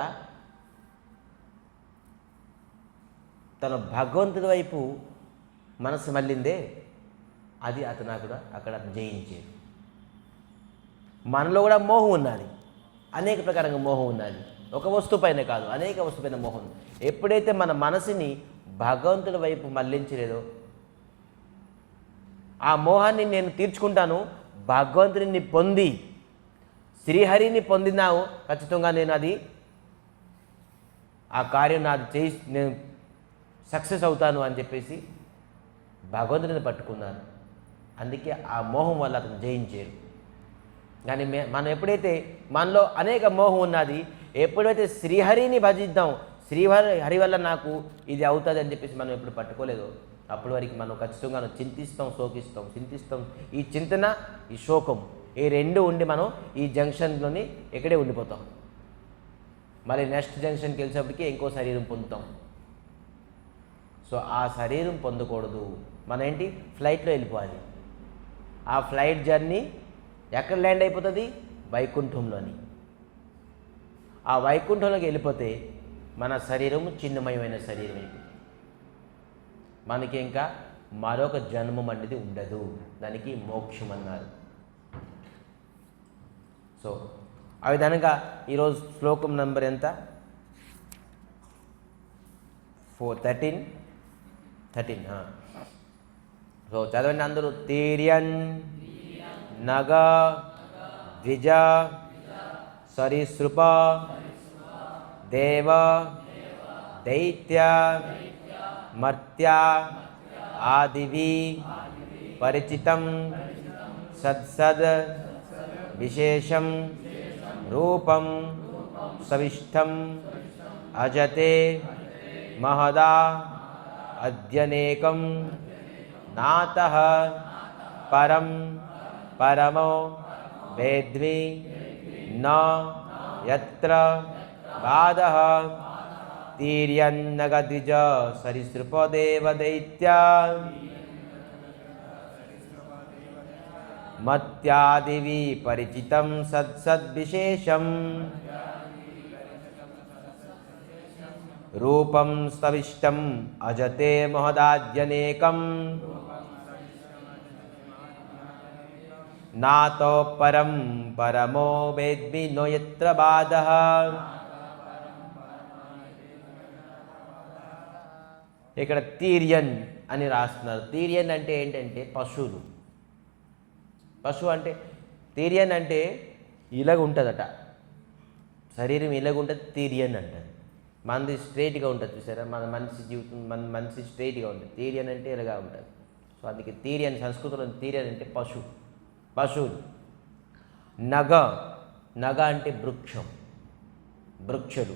తన భగవంతుడి వైపు మనసు మళ్ళిందే, అది అతను అక్కడ జయించేది. మనలో కూడా మోహం ఉన్నది, అనేక ప్రకారంగా మోహం ఉన్నది. ఒక వస్తువు పైన కాదు, అనేక వస్తువు పైన మోహం ఉంది. ఎప్పుడైతే మన మనసుని భగవంతుడి వైపు మళ్ళించలేదో, ఆ మోహాన్ని నేను తీర్చుకుంటాను, భగవంతుడిని పొంది శ్రీహరిని పొందినావు, ఖచ్చితంగా నేను ఆ కార్యం నేను సక్సెస్ అవుతాను అని చెప్పేసి భగవంతుడిని పట్టుకున్నాను. అందుకే ఆ మోహం వల్ల అతను జయించారు. కానీ మనం ఎప్పుడైతే మనలో అనేక మోహం ఉన్నది, ఎప్పుడైతే శ్రీహరిని భజిద్దాం, హరి వల్ల నాకు ఇది అవుతుంది అని చెప్పేసి మనం ఎప్పుడు పట్టుకోలేదో, అప్పటి వరకు మనం ఖచ్చితంగా చింతిస్తాం, చింతిస్తాం. ఈ చింతన, ఈ శోకం, ఈ రెండు ఉండి మనం ఈ జంక్షన్లోని ఇక్కడే ఉండిపోతాం. మళ్ళీ నెక్స్ట్ జంక్షన్కి వెళ్ళేటప్పటికి ఇంకో శరీరం పొందుతాం. సో ఆ శరీరం పొందకూడదు. మనం ఏంటి, ఫ్లైట్లో వెళ్ళిపోవాలి. ఆ ఫ్లైట్ జర్నీ ఎక్కడ ల్యాండ్ అయిపోతుంది, వైకుంఠంలోని. ఆ వైకుంఠంలోకి వెళ్ళిపోతే మన శరీరము చిన్నమయమైన శరీరం అయిపోతుంది. మనకి ఇంకా మరొక జన్మం అనేది ఉండదు. దానికి మోక్షం అన్నారు. సో ఆ విధంగా ఈరోజు శ్లోకం నంబర్ ఎంత, 13. సో చదవండి అందరూ. తీర్యన్ నగ ద్విజ సరీసృప దేవ దైత్య మర్త్య ఆదివి పరిచితం సద్సద్ విశేషం రూపం సవిష్టం అజతే మహదా అద్యనేకం నాతః పరం పరమో వేద్మి న యత్ర బాధః తీర్యన్నగద్విజ సరీసృపదేవ దైత్య మత్యాదివి పరిచితం సద్సద్విశేషం రూపం స్తవిష్టం అజతే మహదాద్యనేకం నాతో పరం పరమో వేద్మి నో యత్ర బాధః. ఇక్కడ తీర్యన్ అని రాస్తున్నారు. తీర్యన్ అంటే ఏంటంటే పశువులు. పశువు అంటే తీర్యన్ అంటే ఇలాగ ఉంటుందట, శరీరం ఇలాగ ఉంటుంది, తీర్యన్ అంటారు. మనది స్ట్రైట్గా ఉంటుంది, చూసారా, మన మనిషి జీవితం, మన మనిషి స్ట్రైట్గా ఉంటుంది. తీర్యన్ అంటే ఇలాగా ఉంటుంది. సో అందుకే తీర్యన్, సంస్కృతంలో తీర్యన్ అంటే పశువులు. నగ అంటే వృక్షలు.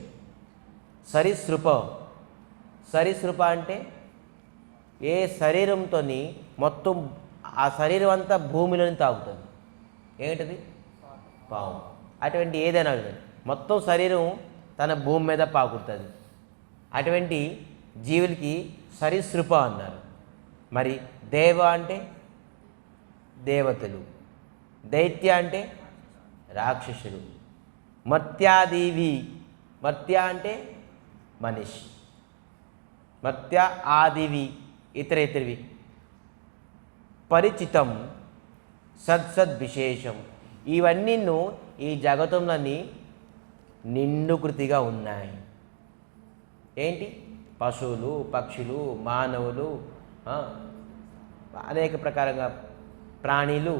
సరీసృప అంటే ఏ శరీరంతో మొత్తం ఆ శరీరం అంతా భూమిలోని తాగుతుంది. ఏంటిది? పాము. అటువంటి ఏదైనా మొత్తం శరీరం తన భూమి మీద పాకుతుంది. అటువంటి జీవులకి సరీసృప అన్నారు. మరి దేవ అంటే దేవతలు, దైత్య అంటే రాక్షసులు, మర్త్యాదివి, మర్త్య అంటే మనిషి, మర్త్య ఆదివి ఇతరివి, పరిచితం సద్సద్విశేషం, ఇవన్నీ ఈ జగతంలోని నిండుకృతిగా ఉన్నాయి. ఏంటి? పశువులు, పక్షులు, మానవులు, అనేక ప్రకారంగా ప్రాణులు,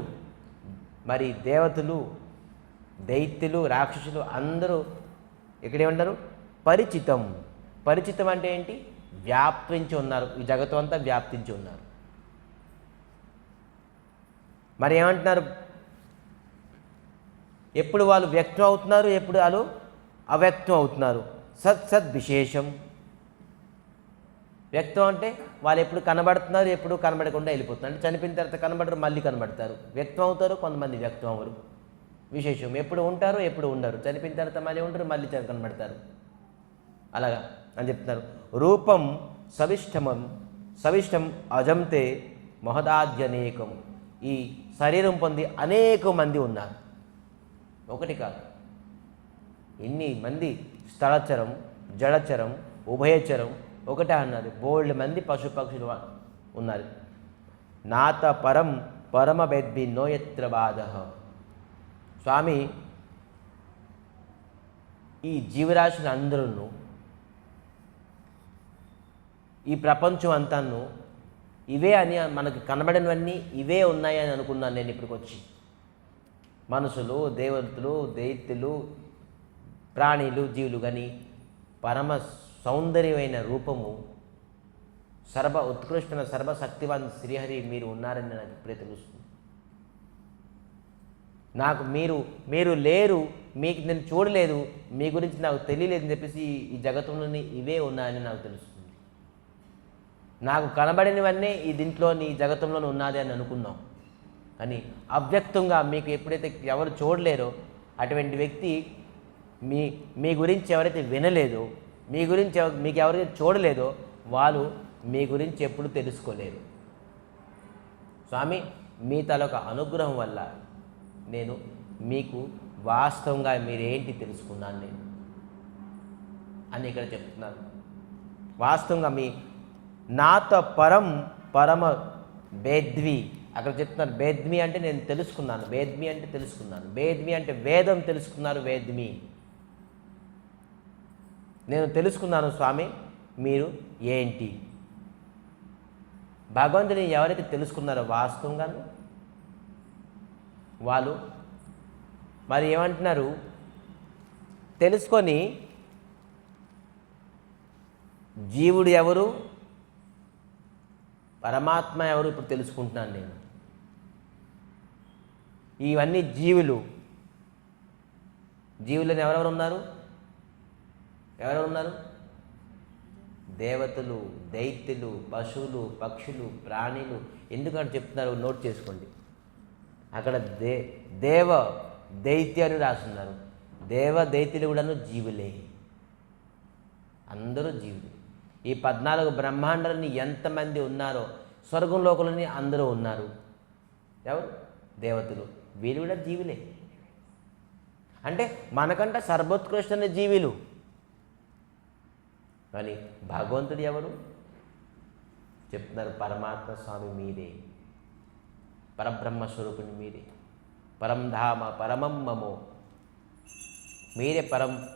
మరి దేవతలు, దైత్యులు, రాక్షసులు అందరూ ఇక్కడే ఉన్నారు. పరిచితం అంటే ఏంటి? వ్యాప్తించి ఉన్నారు. ఈ జగత్తు అంతా వ్యాప్తించి ఉన్నారు. మరి ఏమంటున్నారు? ఎప్పుడు వాళ్ళు వ్యక్తం అవుతున్నారు, ఎప్పుడు వాళ్ళు అవ్యక్తం అవుతున్నారు. సద్విశేషం. వ్యక్తం అంటే వాళ్ళు ఎప్పుడు కనబడుతున్నారు, ఎప్పుడు కనబడకుండా వెళ్ళిపోతున్నారు. అంటే చనిపోయిన తర్వాత కనబడరు, మళ్ళీ కనబడతారు. వ్యక్తం అవుతారు, కొంతమంది వ్యక్తం అవ్వరు. విశేషం, ఎప్పుడు ఉంటారు, ఎప్పుడు ఉండరు. చనిపోయిన తర్వాత మళ్ళీ ఉంటారు, మళ్ళీ కనబడతారు. అలాగా అని చెప్తున్నారు. రూపం సవిష్టం అజంతే మహదాద్యనేకం. ఈ శరీరం పొంది అనేక మంది ఉన్నారు, ఒకటి కాదు, ఇన్ని మంది. స్థలచరం, జడచరం, ఉభయచరం ఒకటే అన్నది, బోల్డ్ మంది పశుపక్షులు ఉన్నారు. నాత పరమ బెద్బి నోయత్ర బాధ. స్వామి, ఈ జీవరాశిని అందరూ, ఈ ప్రపంచం అంతాను ఇవే అని మనకు కనబడినవన్నీ ఇవే ఉన్నాయని అనుకున్నాను నేను ఇప్పటికొచ్చి. మనుషులు, దేవతలు, దైత్యులు, ప్రాణులు, జీవులు, కానీ పరమ సౌందర్యమైన రూపము, సర్వ ఉత్కృష్టమైన సర్వశక్తివాన్ శ్రీహరి మీరు ఉన్నారని నాకు ఇప్పుడే తెలుస్తుంది. నాకు మీరు లేరు, మీకు నేను చూడలేదు, మీ గురించి నాకు తెలియలేదని చెప్పేసి ఈ జగత్తులోని ఇవే ఉన్నాయని నాకు తెలుస్తుంది. నాకు కనబడినవన్నీ ఈ దీంట్లోని ఈ జగత్తులోనే ఉన్నది అని అనుకున్నాం. కానీ అవ్యక్తంగా మీకు ఎప్పుడైతే ఎవరు చూడలేరో అటువంటి వ్యక్తి మీ గురించి ఎవరైతే వినలేదో, మీ గురించి మీకు ఎవరైతే చూడలేదో వాళ్ళు మీ గురించి ఎప్పుడు తెలుసుకోలేరు. స్వామి, మీ తలొక అనుగ్రహం వల్ల నేను మీకు వాస్తవంగా మీరేంటి తెలుసుకున్నాను నేను అని ఇక్కడ చెప్తున్నాను. వాస్తవంగా నాతో పరమ బేద్వి అక్కడ చెప్తున్నారు. బేద్మి అంటే నేను తెలుసుకున్నాను, బేద్మి అంటే తెలుసుకున్నాను, బేద్మి అంటే వేదం తెలుసుకున్నారు, వేద్మి నేను తెలుసుకున్నాను. స్వామి, మీరు ఏంటి? భగవంతుని ఎవరైతే తెలుసుకున్నారో వాస్తవంగాను వాళ్ళు మరి ఏమంటున్నారు, తెలుసుకొని జీవుడు ఎవరు, పరమాత్మ ఎవరు ఇప్పుడు తెలుసుకుంటున్నాను నేను. ఇవన్నీ జీవులని ఎవరెవరు ఉన్నారు? దేవతలు, దైత్యులు, పశువులు, పక్షులు, ప్రాణులు. ఎందుకంటే చెప్తున్నారు, నోట్ చేసుకోండి. అక్కడ దేవ దైత్య అని రాస్తున్నారు. దేవ దైత్యులు కూడాను జీవులే, అందరూ జీవులు. ఈ 14 బ్రహ్మాండాలని ఎంతమంది ఉన్నారో స్వర్గంలోకులని అందరూ ఉన్నారు. ఎవరు? దేవతలు. వీళ్ళు కూడా జీవులే. అంటే మనకంట సర్వోత్కృష్టమైన జీవులు. కానీ భగవంతుడు ఎవరు చెప్తున్నారు? పరమాత్మ స్వామి మీరే, పరబ్రహ్మ స్వరూపుని మీరే, పరంధామ పరమం మమో, మీరే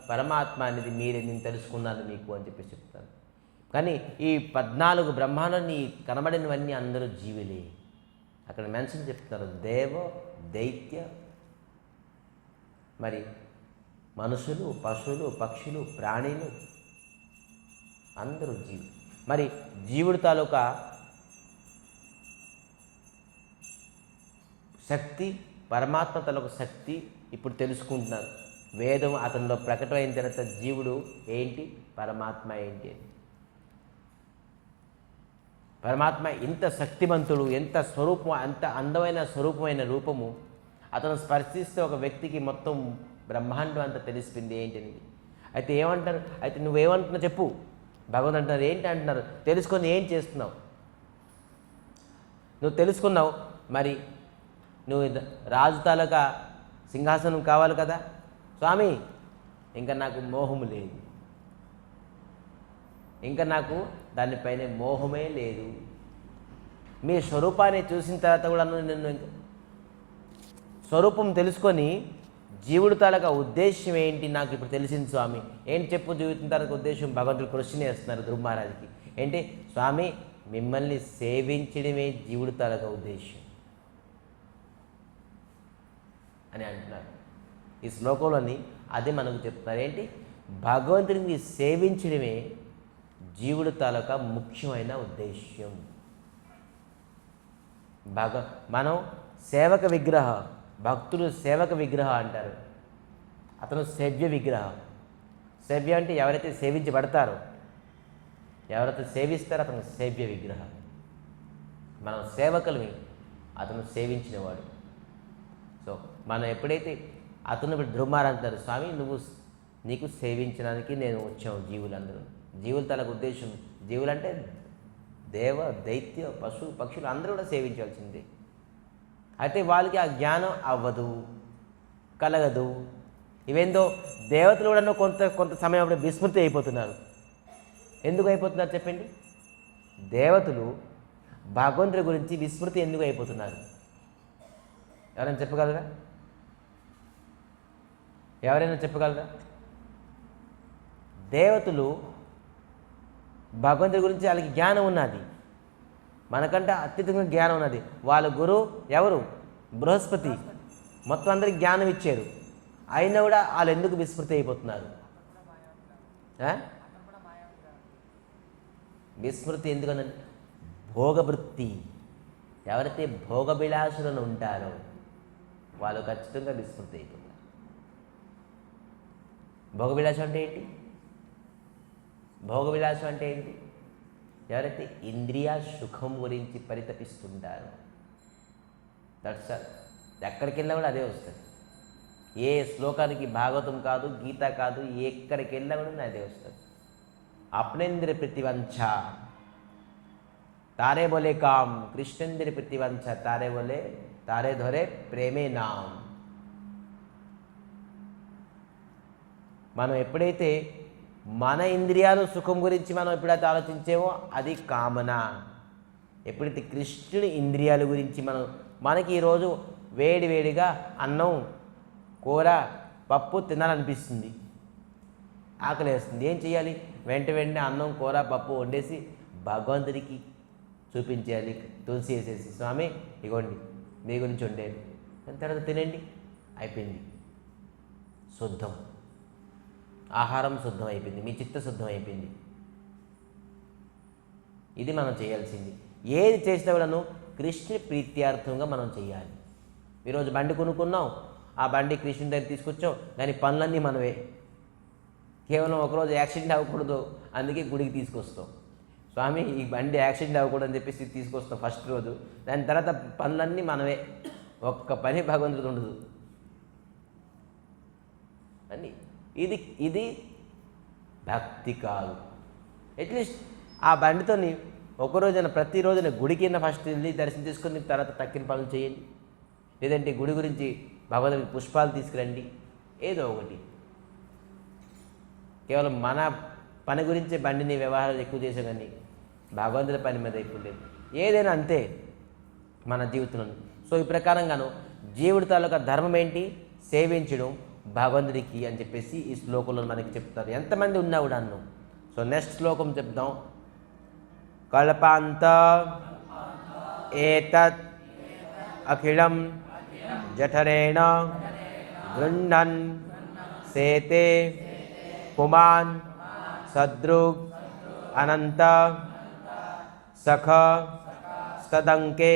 పరమాత్మ అనేది మీరే, నేను తెలుసుకున్నాను మీకు అని చెప్పి చెప్తాను. కానీ ఈ 14 బ్రహ్మాండాన్ని కనబడినవన్నీ అందరూ జీవులే. అక్కడ మెన్షన్ చెప్తున్నారు, దేవ దైత్య, మరి మనుషులు, పశువులు, పక్షులు, ప్రాణులు అందరూ జీవులు. మరి జీవుడి తాలూకా శక్తి, పరమాత్మ తాలూకా శక్తి ఇప్పుడు తెలుసుకుంటున్నారు. వేదం అతనిలో ప్రకటమైన తర్వాత జీవుడు ఏంటి, పరమాత్మ ఏంటి అని. పరమాత్మ ఇంత శక్తివంతుడు, ఎంత స్వరూపం, అంత అందమైన స్వరూపమైన రూపము. అతను స్పర్శిస్తే ఒక వ్యక్తికి మొత్తం బ్రహ్మాండం అంతా తెలిసిపోయింది ఏంటి అనేది. అయితే ఏమంటారు, అయితే నువ్వేమంటున్నావు చెప్పు. భగవంతుడు అంటున్నారు, ఏంటి అంటున్నారు, తెలుసుకొని ఏం చేస్తున్నావు? నువ్వు తెలుసుకున్నావు, మరి నువ్వు రాజు తాలూకా సింహాసనం కావాలి కదా. స్వామి, ఇంకా నాకు మోహము లేదు, ఇంకా నాకు దానిపైన మోహమే లేదు. మీ స్వరూపాన్ని చూసిన తర్వాత కూడా నిన్ను స్వరూపం తెలుసుకొని జీవుడి తాలూకా ఉద్దేశం ఏంటి నాకు ఇప్పుడు తెలిసింది స్వామి. ఏంటి చెప్పు జీవితం తాలూకా ఉద్దేశం? భగవంతుడు క్వశ్చన్ వేస్తున్నారు ధ్రువ మహారాజుకి. ఏంటి స్వామి, మిమ్మల్ని సేవించడమే జీవుడి తాలూకా ఉద్దేశం అని అంటున్నారు. ఈ శ్లోకంలోని అదే మనకు చెప్తున్నారు. ఏంటి, భగవంతుడిని సేవించడమే జీవుడి తాలూకా ముఖ్యమైన ఉద్దేశ్యం. మనం సేవక విగ్రహ, భక్తుడు సేవక విగ్రహ అంటారు, అతను సేవ్య విగ్రహం. సేవ్య అంటే ఎవరైతే సేవించబడతారో, ఎవరైతే సేవిస్తారో అతను సేవ్య విగ్రహం. మనం సేవకులమి, అతను సేవించినవాడు. సో మనం ఎప్పుడైతే అతను ధ్రుమారు అంటారు, స్వామి నీకు సేవించడానికి నేను వచ్చాము జీవులందరూ. జీవుల తనకు ఉద్దేశం జీవులంటే దేవ దైత్య పశు పక్షులు అందరూ కూడా సేవించాల్సిందే. అయితే వాళ్ళకి ఆ జ్ఞానం అవ్వదు, కలగదు. ఇవేందో దేవతలు కూడా కొంత కొంత సమయం అప్పుడు విస్మృతి అయిపోతున్నారు. ఎందుకు అయిపోతున్నారు చెప్పండి? దేవతలు భగవంతుడి గురించి విస్మృతి ఎందుకు అయిపోతున్నారు? ఎవరైనా చెప్పగలరా? ఎవరైనా చెప్పగలరా? దేవతలు భగవంతుడి గురించి వాళ్ళకి జ్ఞానం ఉన్నది, మనకంటే అత్యధికంగా జ్ఞానం ఉన్నది. వాళ్ళ గురువు ఎవరు? బృహస్పతి. మొత్తం అందరికి జ్ఞానం ఇచ్చారు. అయినా కూడా వాళ్ళు ఎందుకు విస్మృతి అయిపోతున్నారు? విస్మృతి ఎందుకనంటే భోగవృత్తి. ఎవరైతే భోగవిలాసులను ఉంటారో వాళ్ళు ఖచ్చితంగా విస్మృతి అయిపోతారు. భోగవిలాసం అంటే ఏంటి? భోగవిలాసం అంటే ఏంటి? ఎవరైతే ఇంద్రియ సుఖం గురించి పరితపిస్తుంటారో, దట్స్ ఆల్. ఎక్కడికి వెళ్ళినా కూడా అదే వస్తుంది. ఏ శ్లోకానికి భాగవతం కాదు, గీత కాదు, ఎక్కడికి వెళ్ళినా కూడా అదే వస్తుంది. अपनेन्द्र प्रतिवंशा तारे बोले काम, कृष्णेंद्र प्रतिवंशा तारे बोले तारे धोरे प्रेमे नाम. మనం ఎప్పుడైతే మన ఇంద్రియాలు సుఖం గురించి మనం ఎప్పుడైతే ఆలోచించేమో అది కామన. ఎప్పుడైతే కృష్ణుడి ఇంద్రియాల గురించి మనకి ఈరోజు వేడి వేడిగా అన్నం కూర పప్పు తినాలనిపిస్తుంది, ఆకలి వేస్తుంది. ఏం చేయాలి? వెంటనే అన్నం కూర పప్పు వండేసి భగవంతుడికి చూపించేయాలి. తులసి వేసేసి, స్వామి ఇగోండి మీ గురించి వండాను, దాని తర్వాత తినండి, అయిపోయింది. శుద్ధం, ఆహారం శుద్ధం అయిపోయింది, మీ చిత్త శుద్ధం అయిపోయింది. ఇది మనం చేయాల్సింది. ఏది చేసినా కూడాను కృష్ణ ప్రీత్యార్థంగా మనం చేయాలి. ఈరోజు బండి కొనుక్కున్నాం, ఆ బండి కృష్ణుడి దగ్గర తీసుకొచ్చాం, దాని పనులన్నీ మనవే. కేవలం ఒకరోజు యాక్సిడెంట్ అవ్వకూడదు అందుకే గుడికి తీసుకొస్తాం. స్వామి ఈ బండి యాక్సిడెంట్ అవ్వకూడదు అని చెప్పేసి తీసుకొస్తాం ఫస్ట్ రోజు. దాని తర్వాత పనులన్నీ మనమే, ఒక్క పని భగవంతుడు ఉండదు అని. ఇది భక్తి కాదు. అట్లీస్ట్ ఆ బండితోని ఒకరోజున ప్రతిరోజున గుడికి ఫస్ట్ వెళ్ళి దర్శనం తీసుకొని తర్వాత తక్కిన పనులు చేయండి. లేదంటే గుడి గురించి భగవంతుడికి పుష్పాలు తీసుకురండి, ఏదో ఒకటి. కేవలం మన పని గురించే బండిని వ్యవహారాలు ఎక్కువ చేసే కానీ భగవంతుడి పని మీద ఎక్కువ లేదు. ఏదైనా అంతే మన జీవితంలో. సో ఈ ప్రకారంగాను జీవుడి తాలూకా ధర్మం ఏంటి? సేవించడం భగవంతుడికి అని చెప్పేసి ఈ శ్లోకంలో మనకి చెప్తారు. ఎంతమంది ఉన్నా కూడా అన్ను. సో నెక్స్ట్ శ్లోకం చెప్దాం. కల్పాంత ఏతత్ అఖిలం జఠరేణ గృహ్ణన్ సేతే పుమాన్ సదృగ్ అనంత సఖ స్తదంకే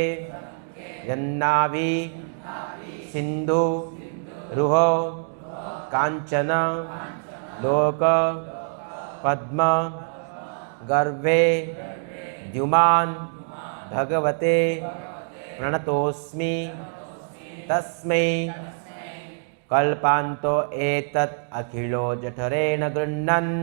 యన్నావి సింధు రుహో కాంచన లోక పద్మ గర్వే ద్యుమాన్ భగవతే ప్రణతోస్మి తస్మై కల్పాంతో ఏతత్ అఖిలో జఠరేణ గృహ్ణన్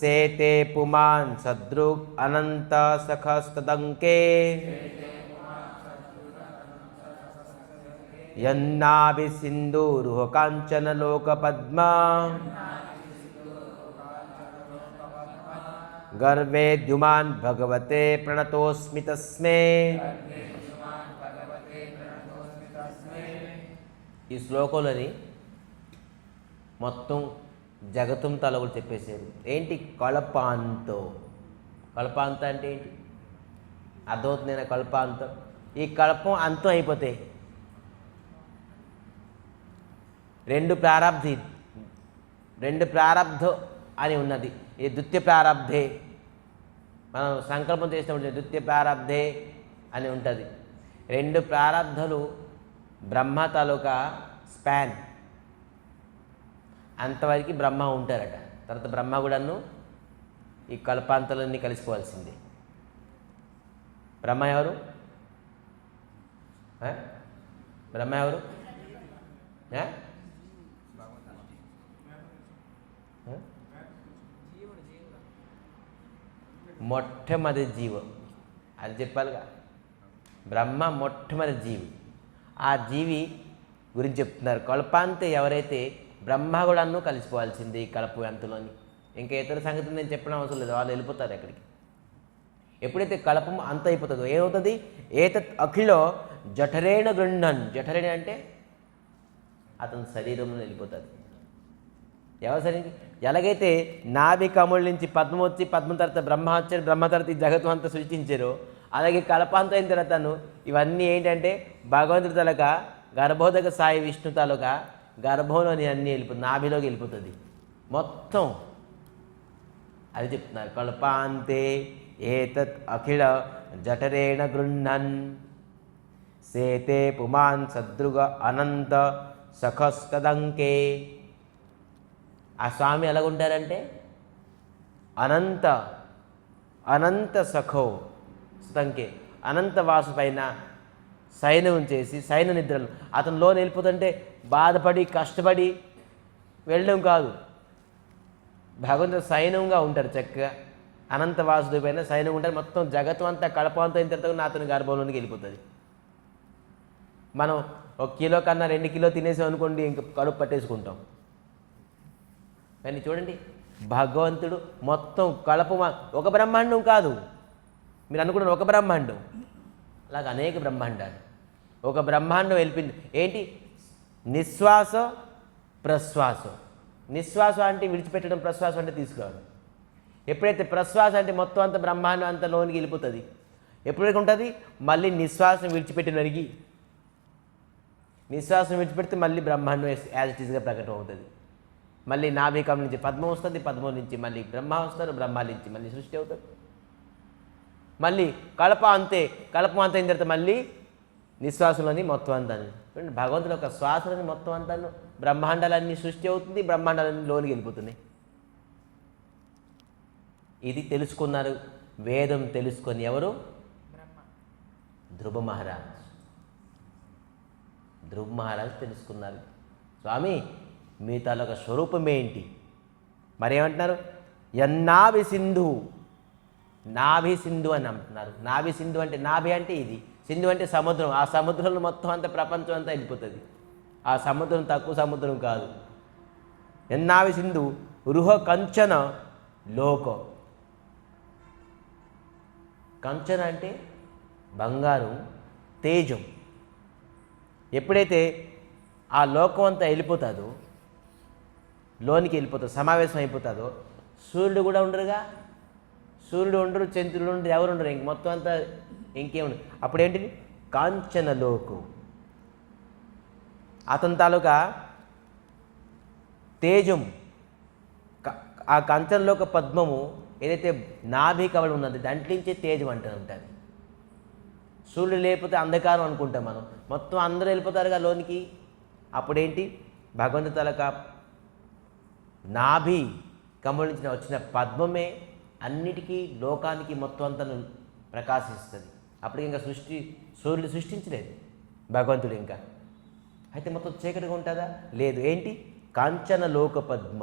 సేతే పుమాన్ సదృగ్ అనంత సఖస్తదంకే యన్నాభి సింధూరుః కాంచన లోక పద్మ గర్వే ద్యుమాన్ భగవతే ప్రణతోస్మి తస్మై. ఈ శ్లోకంలోని మొత్తం జగతం తలవులు చెప్పేశారు. ఏంటి? కల్పాంతో. కల్పాంత అంటే ఏంటి? అర్థమవుతుందేనా? కల్పాంతం, ఈ కల్పం అంతం అయిపోతాయి. రెండు ప్రారబ్ధ అని ఉన్నది. ఈ ద్వితీయ ప్రారబ్ధే మనం సంకల్పం చేసినప్పుడు ద్వితీయ ప్రారబ్ధే అని ఉంటుంది. రెండు ప్రారబ్ధాలు బ్రహ్మ తాలూకా స్పాన్ అంతవరకు బ్రహ్మ ఉంటారట. తర్వాత బ్రహ్మ కూడాను ఈ కల్పాంతలన్నీ కలిసిపోవాల్సిందే. బ్రహ్మ ఎవరు? బ్రహ్మ ఎవరు? మొట్టమొదటి జీవం. అది చెప్పాలిగా, బ్రహ్మ మొట్టమొదటి జీవి. ఆ జీవి గురించి చెప్తున్నారు. కల్పాంతే ఎవరైతే బ్రహ్మ కూడాను కలిసిపోవాల్సింది కలపు అంతలోని. ఇంకా ఇతర సంగతి నేను చెప్పడం అవసరం లేదు, వాళ్ళు వెళ్ళిపోతారు ఎక్కడికి. ఎప్పుడైతే కలపం అంత అయిపోతుందో ఏమవుతుంది? ఏతత్ అఖిలో జఠరేణ గృహ్ణన్. జఠరేణ అంటే అతని శరీరంలో వెళ్ళిపోతుంది. ఎవరి శరీరం? ఎలాగైతే నాభి కముల నుంచి పద్మం వచ్చి, పద్మం తర్వాత బ్రహ్మ వచ్చాడు, బ్రహ్మ తర్వాత ఈ జగత్తు అంతా సృష్టించారు. అలాగే కల్పాంతం అయిన తర్వాతను ఇవన్నీ ఏంటంటే భగవంతుడి తలక గర్భోదక సాయి విష్ణు తాలూక గర్భంలోని అన్నీ వెళ్ళిపోతుంది, నాభిలోకి వెళ్ళిపోతుంది మొత్తం. అది చెప్తున్నారు. కల్పాంతే ఏతత్ అఖిల జఠరేణ గృహ్ణన్ సేతే పుమాన్ సదృగ అనంత సఖస్తదంకే. ఆ స్వామి ఎలాగుంటారంటే అనంత అనంత సఖో stanke అనంత వాసు పైన సైన్యం చేసి సైన్య నిద్రలు అతనిలో వెళ్ళిపోతుంటే బాధపడి కష్టపడి వెళ్ళడం కాదు. భగవంతుడు సైన్యంగా ఉంటారు, చక్కగా అనంత వాసుదేవి పైన సైన్యం ఉంటారు. మొత్తం జగత్తు అంతా కడపంతో అయిన తర్వాత అతని గర్భంలోనికి వెళ్ళిపోతుంది. మనం 1 కిలో కన్నా 2 కిలో తినేసాం అనుకోండి, ఇంక కడుపు పట్టేసుకుంటాం. కానీ చూడండి, భగవంతుడు మొత్తం కలప ఒక బ్రహ్మాండం కాదు, మీరు అనుకున్నారు ఒక బ్రహ్మాండం, అలాగ అనేక బ్రహ్మాండాలు. ఒక బ్రహ్మాండం వెళ్ళిపోయింది. ఏంటి? నిశ్వాస ప్రశ్వాసం. నిశ్వాసం అంటే విడిచిపెట్టడం, ప్రశ్వాసం అంటే తీసుకురావడం. ఎప్పుడైతే ప్రశ్వాస అంటే మొత్తం అంత బ్రహ్మాండం అంత లోనికి వెళ్ళిపోతుంది. ఎప్పుడైతే ఉంటుంది? మళ్ళీ నిశ్వాసం విడిచిపెట్టినరికి నిశ్వాసం విడిచిపెడితే మళ్ళీ బ్రహ్మాండం యాజ్ ఇట్ ఈస్గా ప్రకటన అవుతుంది. మళ్ళీ నాభికం నుంచి పద్మం వస్తుంది, పద్మం నుంచి మళ్ళీ బ్రహ్మ వస్తారు, బ్రహ్మ నుంచి మళ్ళీ సృష్టి అవుతుంది. మళ్ళీ కలప అంతే, కలపం అంత అయిన తర్వాత మళ్ళీ నిశ్వాసంలోని మొత్తం అంతా. భగవంతుడు ఒక శ్వాసలోని మొత్తం అంతా బ్రహ్మాండాలన్నీ సృష్టి అవుతుంది, బ్రహ్మాండాలన్నీ లోనికి వెళ్ళిపోతున్నాయి. ఇది తెలుసుకున్నారు వేదం తెలుసుకొని ఎవరు? ధ్రువ మహారాజ్. ధ్రువ మహారాజ్ తెలుసుకున్నారు, స్వామి మీ తాలూకా స్వరూపం ఏంటి? మరేమంటున్నారు? యన్నాభి సింధు. నాభి సింధు అని అంటున్నారు. నాభి సింధు అంటే, నాభి అంటే ఇది, సింధు అంటే సముద్రం. ఆ సముద్రంలో మొత్తం అంతా ప్రపంచం అంతా వెళ్ళిపోతుంది. ఆ సముద్రం తక్కువ సముద్రం కాదు. యన్నాభి సింధు రుహ కంచన లోకం. కంచన అంటే బంగారం, తేజం. ఎప్పుడైతే ఆ లోకం అంతా వెళ్ళిపోతుందో, లోనికి వెళ్ళిపోతుంది, సమావేశం అయిపోతుందో, సూర్యుడు కూడా ఉండరుగా. సూర్యుడు ఉండరు, చంద్రుడు ఉండరు, ఎవరు ఉండరు, ఇంక మొత్తం అంతా ఇంకేముండదు. అప్పుడేంటిది? కాంచన లోకం. అతని తాలూకా తేజం, ఆ కంచనలోక పద్మము ఏదైతే నాభి కవళం ఉన్నది దాంట్లో నుంచే తేజం అంటూ ఉంటుంది. సూర్యుడు లేకపోతే అంధకారం అనుకుంటాం మనం, మొత్తం అందరూ వెళ్ళిపోతారుగా లోనికి. అప్పుడేంటి? భగవంతు తాలూకా నాభి కమల నుంచి వచ్చిన పద్మమే అన్నిటికీ లోకానికి మొత్తం అంతా ప్రకాశిస్తుంది. అప్పటికి ఇంకా సూర్యుడు సృష్టించలేదు భగవంతుడు ఇంకా. అయితే మొత్తం చీకటిగా ఉంటుందా? లేదు. ఏంటి? కాంచన లోక పద్మ.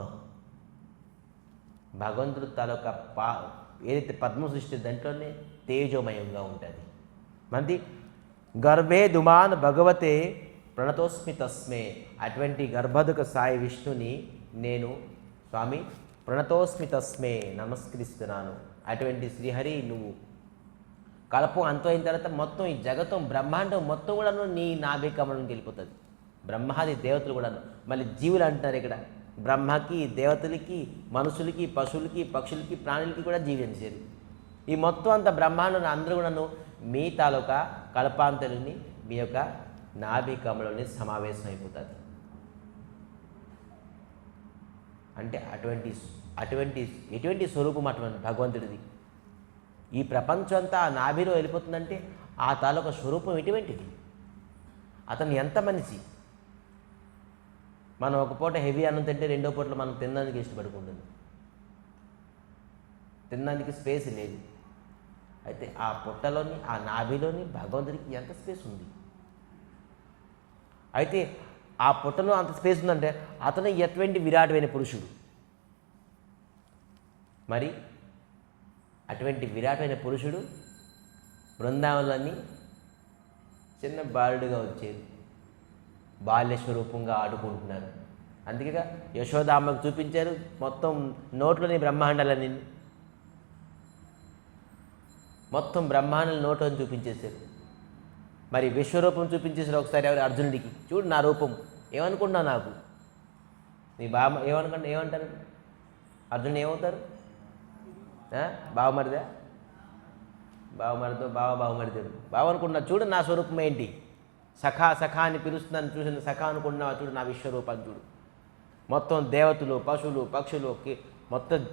భగవంతుడు తాలూకా ఏదైతే పద్మ సృష్టి దాంట్లోనే తేజోమయంగా ఉంటుంది. మంది గర్భే దుమాన్ భగవతే ప్రణతోస్మి తస్మే. అటువంటి గర్భదుక సాయి విష్ణుని నేను స్వామి ప్రణతోస్మి తస్మే నమస్కరిస్తున్నాను. అటువంటి శ్రీహరి నువ్వు కలపం అంతం అయిన తర్వాత మొత్తం ఈ జగతం బ్రహ్మాండం మొత్తం కూడాను నీ నాభి కమలంకి వెళ్ళిపోతుంది. బ్రహ్మాది దేవతలు కూడాను, మళ్ళీ జీవులు అంటున్నారు ఇక్కడ. బ్రహ్మకి, దేవతలకి, మనుషులకి, పశువులకి, పక్షులకి, ప్రాణులకి కూడా జీవించారు. ఈ మొత్తం అంత బ్రహ్మాండం అందరూ కూడాను మీ తాలూకా కల్పాంతరుని మీ యొక్క నాభి కమలంలోని సమావేశం అయిపోతుంది. అంటే ఎటువంటి స్వరూపం అటువంటి భగవంతుడిది. ఈ ప్రపంచం అంతా ఆ నాభిలో వెళ్ళిపోతుందంటే ఆ తాలూకా స్వరూపం ఎటువంటిది? అతను ఎంత మనిషి. మనం ఒక పూట హెవీ అన్నం తింటే రెండో పూటలో మనం తినడానికి ఇష్టపడుకుంటుంది, తినడానికి స్పేస్ లేదు. అయితే ఆ పొట్టలోని, ఆ నాభిలోని భగవంతుడికి ఎంత స్పేస్ ఉంది. అయితే ఆ పొట్టలో అంత స్పేస్ ఉందంటే అతను ఎటువంటి విరాటమైన పురుషుడు. మరి అటువంటి విరాటమైన పురుషుడు బృందావనాన్ని చిన్న బాలుడుగా వచ్చేది, బాల్య స్వరూపంగా ఆడుకుంటున్నారు. అందుకేగా యశోదామ్మకు చూపించారు మొత్తం నోట్లోని బ్రహ్మాండాలని, మొత్తం బ్రహ్మాండాల నోట్లోని చూపించేశారు. మరి విశ్వరూపం చూపించేసారు ఒకసారి ఎవరు అర్జునుడికి, చూడు నా రూపం, ఏమనుకుంటున్నావు నాకు, నీ బావ ఏమంటారు అర్జునుడు ఏమవుతారు? బావమరిదా, బావమరిదాడు బావ అనుకుంటున్నా, చూడు నా స్వరూపం ఏంటి, సఖా సఖా అని పిలుస్తున్నాను, చూసిన సఖా అనుకుంటున్నావా, చూడు నా విశ్వరూపాన్ని చూడు. మొత్తం దేవతలు, పశువులు, పక్షులు, మొత్తం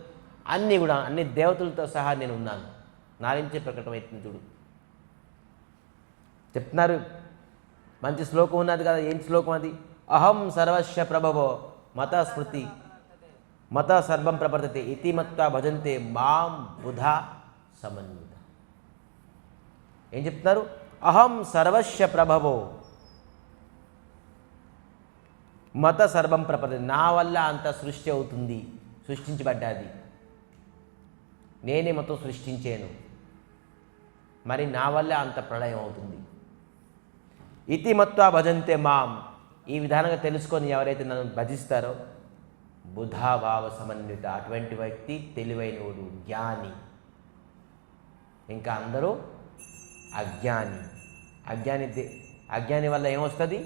అన్నీ కూడా అన్ని దేవతలతో సహా నేను ఉన్నాను, నా నుంచే ప్రకటమవుతుంది చూడు చెప్తున్నారు. మంచి శ్లోకం ఉన్నది కదా, ఏం శ్లోకం అది? అహం సర్వస్య ప్రభవో మత స్మృతి మత సర్వం ప్రవర్తతే ఇతి మత్వా భజంతే మాం బుధా సమన్విత. ఏం చెప్తున్నారు? అహం సర్వస్య ప్రభవో మత సర్వం ప్రపంచ, నా వల్ల అంత సృష్టి అవుతుంది, సృష్టించబడ్డాది, నేనే మొత్తం సృష్టించాను, మరి నా వల్ల అంత ప్రళయం అవుతుంది. ఇతి మత్వా భజంతే మాం, ఈ విధానంగా తెలుసుకొని ఎవరైతే నన్ను భజిస్తారో బుధాభావ సమన్విత, అటువంటి వ్యక్తి తెలివైనోడు, జ్ఞాని. ఇంకా అందరూ అజ్ఞాని. అజ్ఞాని వల్ల ఏమొస్తుంది?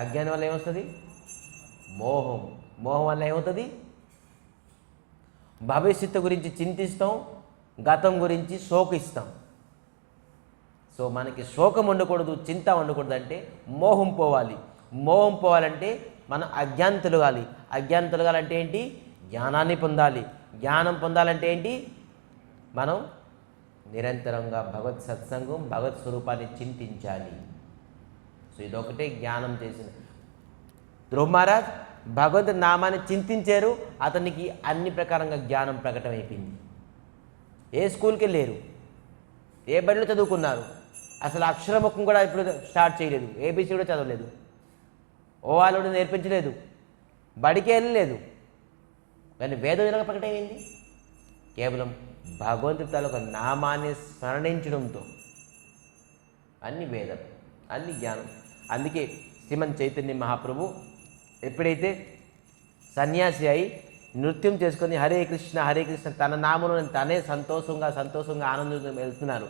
అజ్ఞాని వల్ల ఏమొస్తుంది? మోహం. మోహం వల్ల ఏమవుతుంది? భవిష్యత్తు గురించి చింతిస్తాం, గతం గురించి శోకిస్తాం. సో మనకి శోకం ఉండకూడదు, చింత ఉండకూడదు అంటే మోహం పోవాలి. మోహం పోవాలంటే మనం అజ్ఞానం తొలగాలి. అజ్ఞానం తొలగాలంటే ఏంటి? జ్ఞానాన్ని పొందాలి. జ్ఞానం పొందాలంటే ఏంటి? మనం నిరంతరంగా భగవత్ సత్సంగం, భగవత్ స్వరూపాన్ని చింతించాలి. సో ఇదొకటే జ్ఞానం చేసిన ధ్రువ మహారాజ్ భగవంతుడి నామాన్ని చింతించారు, అతనికి అన్ని ప్రకారంగా జ్ఞానం ప్రకటమైపోయింది. ఏ స్కూల్కి వెళ్ళారు, ఏ బడిలో చదువుకున్నారు, అసలు అక్షరముఖం కూడా ఇప్పుడు స్టార్ట్ చేయలేదు, ఏబీసీ కూడా చదవలేదు, ఓవాలు కూడా నేర్పించలేదు, బడికి వెళ్ళలేదు, కానీ వేదం ఎలా ప్రకటమైంది? కేవలం భగవంతుడి తాలూకా నామాన్ని స్మరణించడంతో. అన్ని వేదం, అన్ని జ్ఞానం. అందుకే శ్రీమన్ చైతన్య మహాప్రభు ఎప్పుడైతే సన్యాసి అయి నృత్యం చేసుకొని హరే కృష్ణ హరే కృష్ణ తన నామను తనే సంతోషంగా ఆనందంగా వెళ్తున్నారు,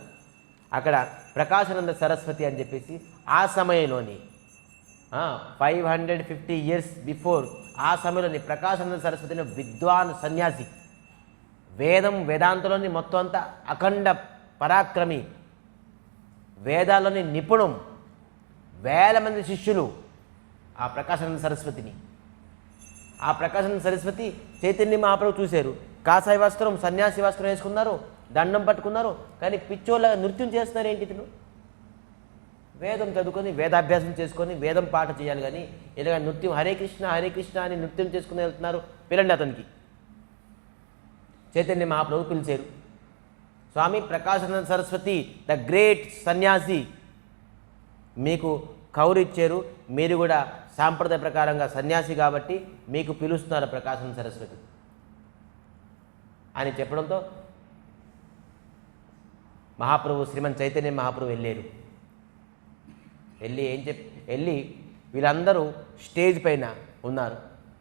అక్కడ ప్రకాశానంద సరస్వతి అని చెప్పేసి ఆ సమయంలోని 550 years బిఫోర్ ఆ సమయంలోని ప్రకాశానంద సరస్వతిని విద్వాన్ సన్యాసి, వేదాంతంలోని మొత్తం అంతా అఖండ పరాక్రమి, వేదాల్లోని నిపుణం, వేల మంది శిష్యులు ఆ ప్రకాశానంద సరస్వతిని. ఆ ప్రకాశానంద సరస్వతి చైతన్య మహాప్రభు చూశారు, కాషాయ వస్త్రం సన్యాసి వస్త్రం వేసుకున్నారు, దండం పట్టుకున్నారు, కానీ పిచ్చోళ్ళగా నృత్యం చేస్తున్నారు. ఏంటి ఇతను? వేదం చదువుకొని వేదాభ్యాసం చేసుకొని వేదం పాట చేయాలి, కానీ ఇలాగ నృత్యం హరే కృష్ణ అని నృత్యం చేసుకుని వెళ్తున్నారు. పిల్లండి అతనికి. చైతన్య మహాప్రభు పిలిచారు, స్వామి ప్రకాశానంద సరస్వతి ద గ్రేట్ సన్యాసి మీకు కౌరు ఇచ్చారు, మీరు కూడా సాంప్రదాయ ప్రకారంగా సన్యాసి కాబట్టి మీకు పిలుస్తున్నారు ప్రకాశానంద సరస్వతి అని చెప్పడంతో మహాప్రభు శ్రీమన్ చైతన్య మహాప్రభు వెళ్ళారు. వెళ్ళి వీళ్ళందరూ స్టేజ్ పైన ఉన్నారు.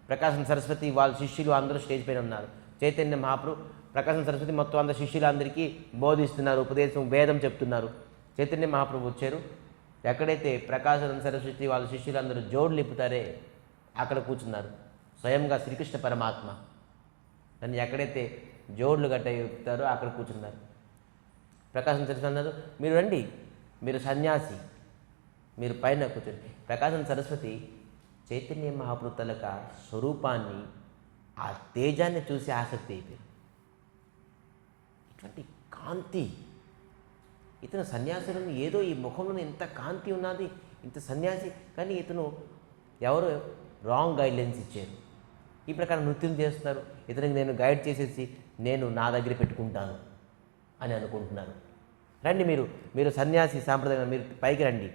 ప్రకాశం సరస్వతి వాళ్ళ శిష్యులు అందరూ స్టేజ్ పైన ఉన్నారు. చైతన్య మహాప్రభు ప్రకాశం సరస్వతి మొత్తం అందరు శిష్యులందరికీ బోధిస్తున్నారు, ఉపదేశం వేదం చెప్తున్నారు. చైతన్య మహాప్రభు వచ్చారు. ఎక్కడైతే ప్రకాశం సరస్వతి వాళ్ళ శిష్యులందరూ జోడులు ఇప్పుతారే అక్కడ కూర్చున్నారు. స్వయంగా శ్రీకృష్ణ పరమాత్మ దాన్ని ఎక్కడైతే జోడులు గట్ట ఇప్పుతారో అక్కడ కూర్చున్నారు. ప్రకాశం సరస్వతి అన్నారు, మీరు రండి, మీరు సన్యాసి, మీరు పైన కూర్చోండి. ప్రకాశం సరస్వతి చైతన్య మహాప్రభు తలక స్వరూపాన్ని, ఆ తేజాన్ని చూసి ఆసక్తి అయిపోయింది. ఇటువంటి కాంతి, ఇతను సన్యాసులను ఏదో ఈ ముఖంలో ఇంత కాంతి ఉన్నది, ఇంత సన్యాసి, కానీ ఇతను ఎవరో రాంగ్ గైడ్లైన్స్ ఇచ్చారు, ఈ ప్రకారం నృత్యం చేస్తున్నారు, ఇతనికి నేను గైడ్ చేసేసి నేను నా దగ్గర పెట్టుకుంటాను అని అనుకుంటున్నారు. రండి, మీరు సన్యాసి సాంప్రదాయం, మీరు పైకి రండి.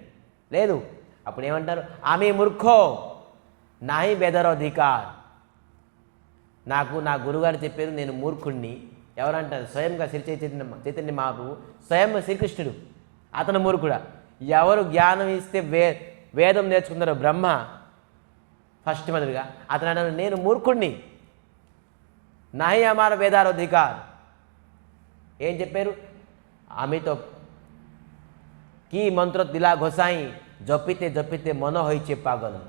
లేదు, అప్పుడు ఏమంటారు? ఆమె మూర్ఖో నాహి బేదరో అధికార్, నాకు నా గురుగారు చెప్పారు నేను మూర్ఖుణ్ణి. ఎవరంటారు? స్వయంగా శ్రీ చైతన్య మహాప్రభు, స్వయం శ్రీకృష్ణుడు. అతను మూర్ఖుడా? ఎవరు జ్ఞానం ఇస్తే వేదం నేర్చుకున్నారో బ్రహ్మ ఫస్ట్ మొదలుగా అతను అన్నాడు నేను మూర్ఖుణ్ణి. నాహి హమారా వేదార్ అధికార్. ఏం చెప్పారు? అమితో కీ మంత్రో దిలా ఘొసాయి జొప్పితే జొప్పితే మనో హొయిచే పాగల్.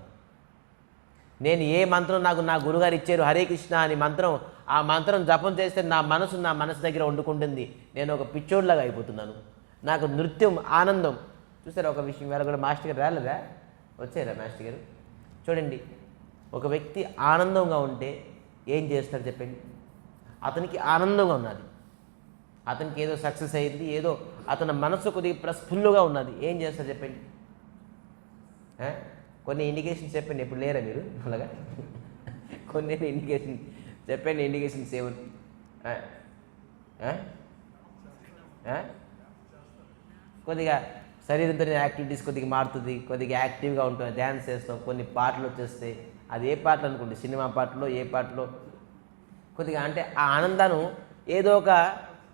నేను ఏ మంత్రం నాకు నా గురుగారు ఇచ్చారు హరే కృష్ణ అని మంత్రం, ఆ మంత్రం జపం చేస్తే నా మనసు దగ్గర వండుకుంటుంది. నేను ఒక పిచ్చోడ్లాగా అయిపోతున్నాను. నాకు నృత్యం ఆనందం. చూసారా ఒక విషయం? వేళ కూడా మాస్టర్ గారు రాలేదా? వచ్చారా మాస్టర్ గారు? చూడండి, ఒక వ్యక్తి ఆనందంగా ఉంటే ఏం చేస్తాడు చెప్పండి? అతనికి ఆనందంగా ఉన్నది, అతనికి ఏదో సక్సెస్ అయింది, ఏదో అతని మనసు కొద్దిగా ప్రస్ఫుల్లుగా ఉన్నది, ఏం చేస్తారు చెప్పండి? కొన్ని ఇండికేషన్స్ చెప్పండి. ఇప్పుడు లేరా మీరు అలాగా? కొన్ని ఇండికేషన్ చెప్పండి. ఇండికేషన్స్ ఏమని? కొద్దిగా శరీరంతో యాక్టివిటీస్ కొద్దిగా మారుతుంది, కొద్దిగా యాక్టివ్గా ఉంటుంది, డ్యాన్స్ చేస్తాం, కొన్ని పాటలు వచ్చేస్తాయి. అది ఏ పాటలు అనుకోండి, సినిమా పాటలో ఏ పాటలో కొద్దిగా అంటే ఆ ఆనందాన్ని ఏదో ఒక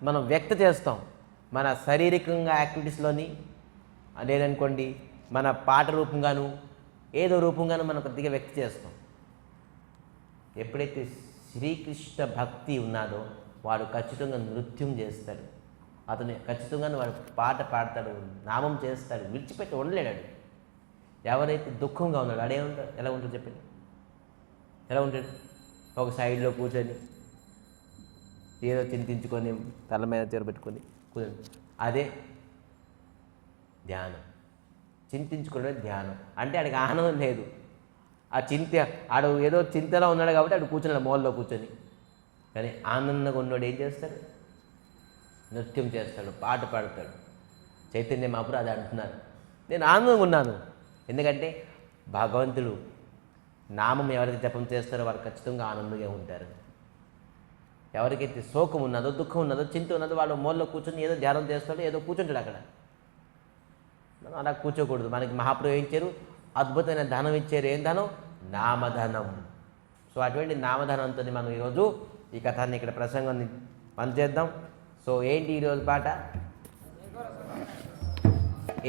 మనం వ్యక్త చేస్తాం మన శారీరకంగా యాక్టివిటీస్లోని, లేదనుకోండి మన పాట రూపంగాను ఏదో రూపంగాను మనం కొద్దిగా వ్యక్త చేస్తాం. ఎప్పుడైతే శ్రీకృష్ణ భక్తి ఉన్నాడో వాడు ఖచ్చితంగా నృత్యం చేస్తాడు, అతను ఖచ్చితంగా వాడు పాట పాడతాడు, నామం చేస్తాడు, విడిచిపెట్టి ఉండలేడాడు. ఎవరైతే దుఃఖంగా ఉన్నాడో అడే ఉంటాడు. ఎలా ఉంటుంది చెప్పండి? ఎలా ఉంటాడు? ఒక సైడ్లో కూర్చొని ఏదో చింతించుకొని తల మీద చేరబెట్టుకొని కూర్చొని, అదే ధ్యానం. చింతించుకోవడమే ధ్యానం. అంటే ఆడికి ఆనందం లేదు, ఆ ఆడు ఏదో చింతలో ఉన్నాడు కాబట్టి ఆడు కూర్చున్నాడు మూలలో కూర్చొని. కానీ ఆనందంగా ఉన్నాడు ఏం చేస్తాడు? నృత్యం చేస్తాడు, పాట పాడతాడు. చైతన్య మహాప్రభు అది అంటున్నారు, నేను ఆనందంగా ఉన్నాను. ఎందుకంటే భగవంతుడు నామం ఎవరైతే జపం చేస్తారో వారు ఖచ్చితంగా ఆనందంగా ఉంటారు. ఎవరికైతే శోకం ఉన్నదో, దుఃఖం ఉన్నదో, చింత ఉన్నదో వాళ్ళు మూలలో కూర్చొని ఏదో ధ్యానం చేస్తాడో ఏదో కూర్చుంటాడు అక్కడ. మనం అలా కూర్చోకూడదు. మనకి మహాప్రభు ఇచ్చారు, అద్భుతమైన ధనం ఇచ్చారు. ఏం ధనం? నామధనం. సో అటువంటి నామధనంతో మనం ఈరోజు ఈ కథాన్ని ఇక్కడ ప్రసంగాన్ని పనిచేద్దాం. సో ఏంటి ఈరోజు పాట?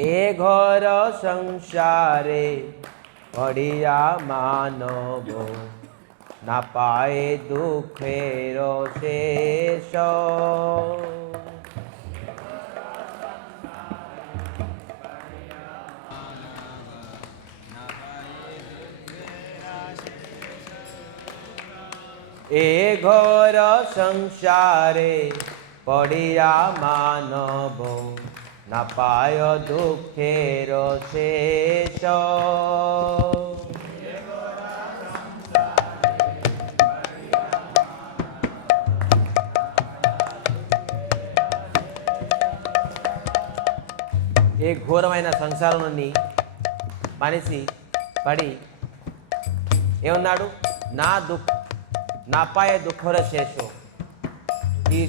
ఏ ఘోర సంసారే పడియా మానవో నా పాయే దుఃఖేరో శేష. এ ঘোর সংসারে পড়িয়া মানব না পায় দুঃখের শেষ। ఏ ఘోరమైన సంసారం నుండి మనిషి పడి ఏమన్నాడు? నా పాయ దుఃఖర శేషం. ఈ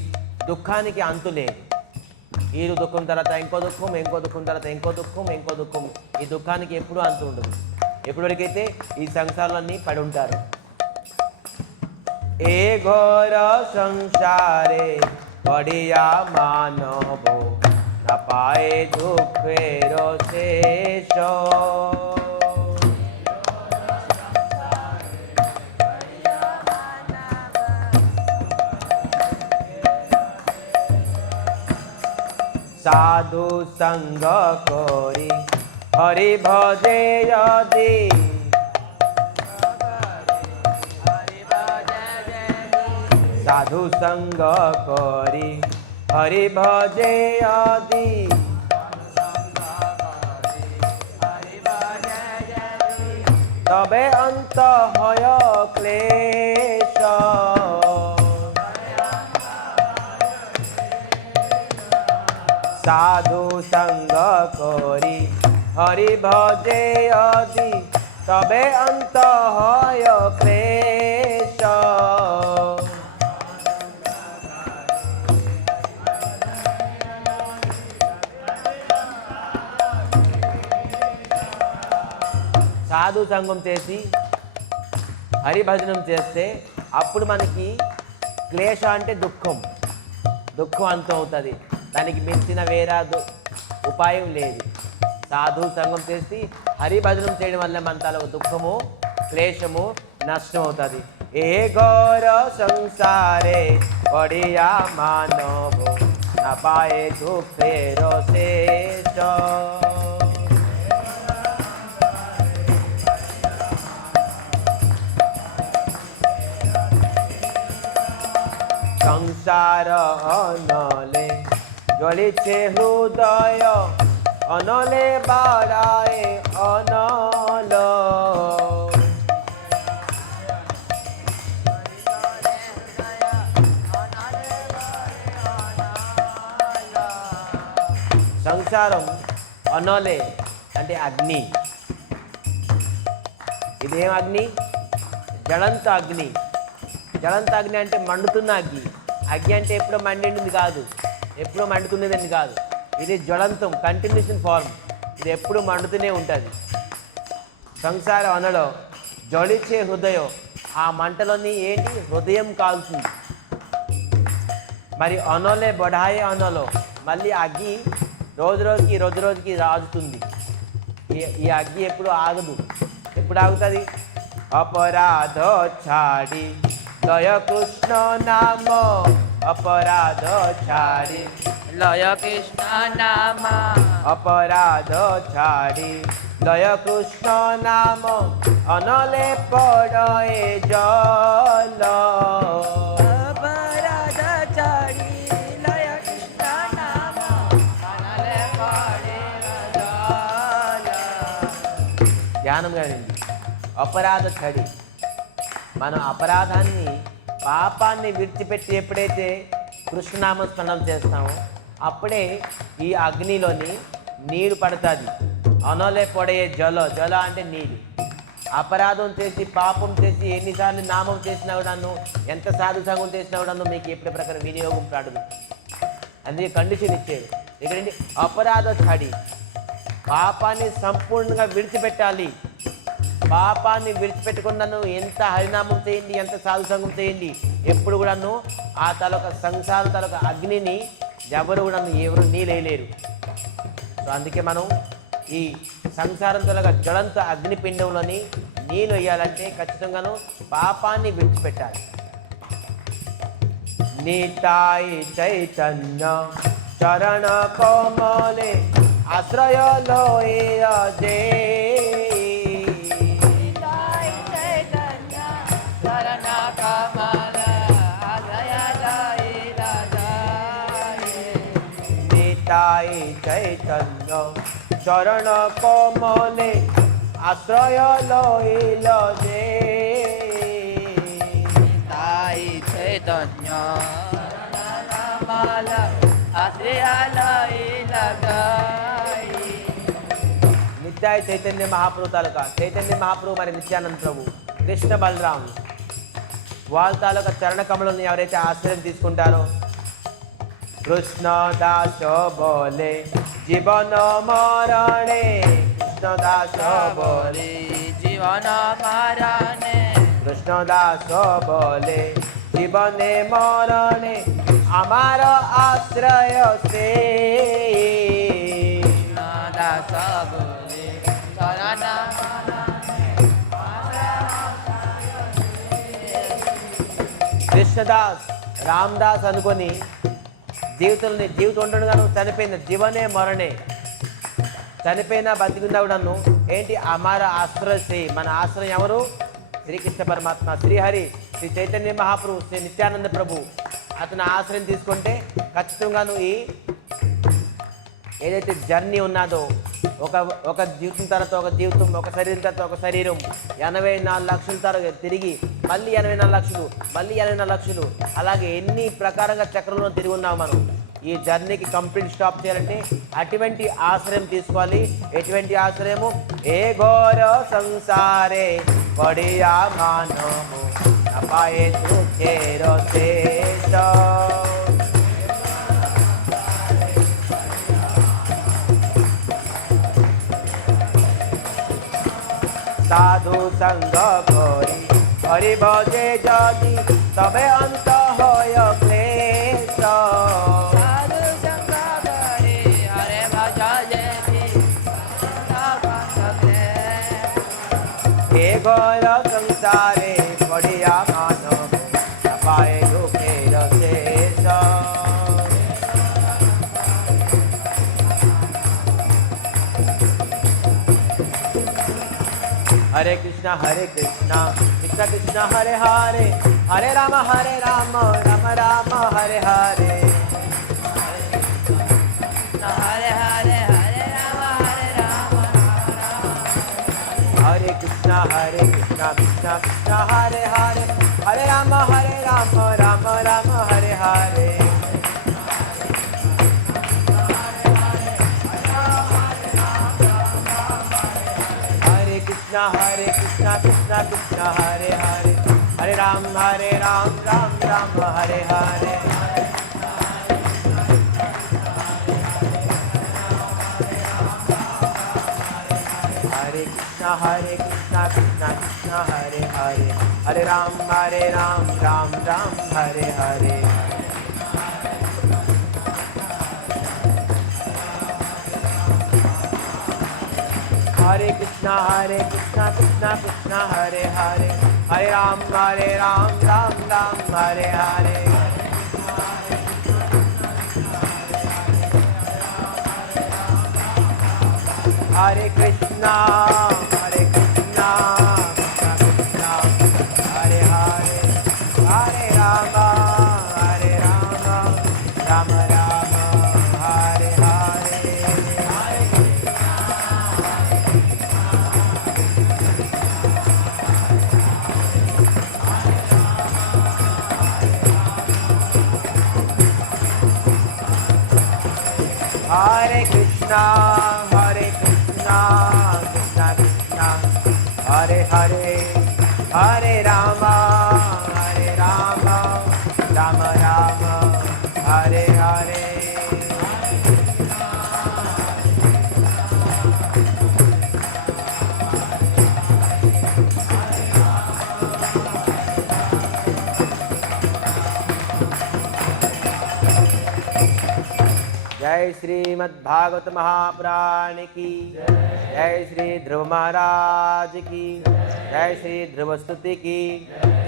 దుఃఖానికి అంతు లేదు. ఈ దుఃఖం తర్వాత ఇంకో దుఃఖం, ఇంకో దుఃఖం తర్వాత ఇంకో దుఃఖం, ఇంకో దుఃఖం. ఈ దుఃఖానికి ఎప్పుడూ అంతు ఉండదు. ఎప్పటివరకైతే ఈ సంసారాలన్నీ పడి ఉంటారు. ఏ ఘోర సంసారే పడియా మానవో నా పాయే దుఃఖేర శేష। साधु संग करी हरि भजे यदि साधु संग करी हरि भजे यदि तबे अंत हय क्लेश। साधु संग करी हरि भजे यदि तबे अंत हय क्लेश। సాధు సంగం చేసి హరిభజనం చేస్తే అప్పుడు మనకి క్లేశ అంటే దుఃఖం అంతం అవుతుంది. దానికి మించిన వేరే ఉపాయం లేదు. సాధు సంగం చేసి హరిభజనం చేయడం వల్ల మన తలకు దుఃఖము క్లేశము నష్టం అవుతుంది. ఏ ఘోర సంసారే పడియా మానవ నా పాయే దుఃఖేరో శేష. সংসার অনলে জ্বলিছে হৃদয়, অনলে বাড়ায় অনল। సంసారం అనోలే అంటే అగ్ని. ఇదేం అగ్ని? జలంత అగ్ని. జలంత అగ్ని అంటే మండుతున్న అగ్ని. అగ్ని అంటే ఎప్పుడో మండింది కాదు, ఎప్పుడో మండుతున్నదని కాదు. ఇది జ్వలంతం, కంటిన్యూషన్ ఫార్మ్. ఇది ఎప్పుడు మండుతూనే ఉంటుంది. సంసార అనలో జ్వలించే హృదయం, ఆ మంటలోని ఏంటి? హృదయం కాల్చుంది. మరి అనోలే బొడాయే అనలో, మళ్ళీ అగ్గి రోజు రోజుకి రాజుతుంది. ఈ అగ్గి ఎప్పుడు ఆగదు. ఎప్పుడు ఆగుతుంది? అపరాధ ఛాడి లయ కృష్ణ నామ, అపరాధ ఛాడి লয় কৃষ্ণ নাম, অপরাধ ছাড়ি লয় কৃষ্ণ নাম, অনলে পড়ে জল। অপরাধ ছাড়ি লয় কৃষ্ণ নাম, অনলে পড়ে জল। ధ్యానంగా వినండి. అపరాధ చడి, మనం అపరాధాన్ని పాపాన్ని విడిచిపెట్టి ఎప్పుడైతే కృష్ణనామ స్మరణం చేస్తామో అప్పుడే ఈ అగ్నిలోని నీరు పడుతుంది. అనోలే పొడే జల అంటే నీరు. అపరాధం చేసి పాపం చేసి ఎన్నిసార్లు నామం చేసినా కూడాను, ఎంత సాధు సంగం చేసినా కూడాను మీకు ఎప్పటి ప్రకారం వినియోగం పడదు. అందుకే కండిషన్ ఇచ్చేది ఇక్కడండి. అపరాధ చడి, పాపాన్ని సంపూర్ణంగా విడిచిపెట్టాలి. పాపాన్ని విడిచిపెట్టుకున్నాను ఎంత హరినామం చేయండి, ఎంత సాధు సంగం చేయండి, ఎప్పుడు కూడాను ఆ తలొక సంసారం తలొక అగ్నిని ఎవరు కూడా ఎవరు నీళ్ళేయలేరు. సో అందుకే మనం ఈ సంసారం తలొక జ్వలంత అగ్నిపిండంలోని నీళ్ళు వేయాలంటే ఖచ్చితంగాను పాపాన్ని విడిచిపెట్టాలి. నితాయి చైతన్య చరణ కోమలే ఆశ్రయలో జే, চৈতন্য চরণ কমলে আশ্রয় লইল যে, তাই চৈতন্য আশ্রয় লইল যে। నిత్యాయ చైతన్య మహాప్రభు తాలూకా చైతన్య మహాప్రభు మరి నిత్యానంద ప్రభు, కృష్ణ బలరాములు వాళ్ళ తాలూకా చరణ కమలను ఎవరైతే ఆశ్రయం తీసుకుంటారో, কৃষ্ণ দাস বলে জীবন মরণে, কৃষ্ণ দাস বলে জীবন মরণে, কৃষ্ণ দাস বলে জীবনে মরণে আমার আশ্রয় সে, কৃষ্ণ দাস বলে চরণ కృష్ణదాస్ రామదాస్ అనుకొని జీవితం ఉండగాను చనిపోయిన జీవనే మరణే, చనిపోయినా బతికిందా కూడాను ఏంటి? అమార ఆశ్రయ, మన ఆశ్రయం ఎవరు? శ్రీకృష్ణ పరమాత్మ, శ్రీహరి, శ్రీ చైతన్య మహాప్రభు, శ్రీ నిత్యానంద ప్రభు. అతను ఆశ్రయం తీసుకుంటే ఖచ్చితంగాను ఈ ఏదైతే జర్నీ ఉన్నదో, ఒక జీవితం తర్వాత ఒక జీవితం, ఒక శరీరం తర్వాత ఒక శరీరం, 84 లక్షల తర్వాత తిరిగి మళ్ళీ 84 లక్షలు, మళ్ళీ 84 లక్షలు, అలాగే ఎన్ని ప్రకారంగా చక్రంలో తిరిగి ఉన్నాం మనం. ఈ జర్నీకి కంప్లీట్ స్టాప్ చేయాలంటే అటువంటి ఆశ్రయం తీసుకోవాలి. ఎటువంటి ఆశ్రయము? ఏ ఘోర సంసారే పడియా మానము అపాయే దుఃఖేరో శేష, সাধু সঙ্গ করি हरि भजे जदि तबे अंत होय क्लेश साधु संग करि हरे भज जेति हे घोर संसारे पड़िया मानव पाए दुखेर शेष हरे कृष्णा कृष्णा कृष्णा हरे हरे हरे राम राम राम हरे हरे हरे हरे हरे राम हरे कृष्णा कृष्णा कृष्णा हरे हरे हरे राम राम राम हरे हरे हरे कृष्णा कृष्णा कृष्णा हरे हरे हरे राम राम राम हरे हरे हरे कृष्णा कृष्णा कृष्णा हरे हरे हरे राम राम राम हरे हरे हरे कृष्णा कृष्णा कृष्णा हरे हरे हरे राम राम राम हरे हरे हरे कृष्णा कृष्णा कृष्णा हरे हरे हरे राम राम राम हरे हरे हरे कृष्णा कृष्णा कृष्णा हरे हरे हरे राम राम राम हरे हरे जय श्रीमद्भागवत महापुराण की जय श्री ध्रुव महाराज की जय श्री ध्रुव स्तुति की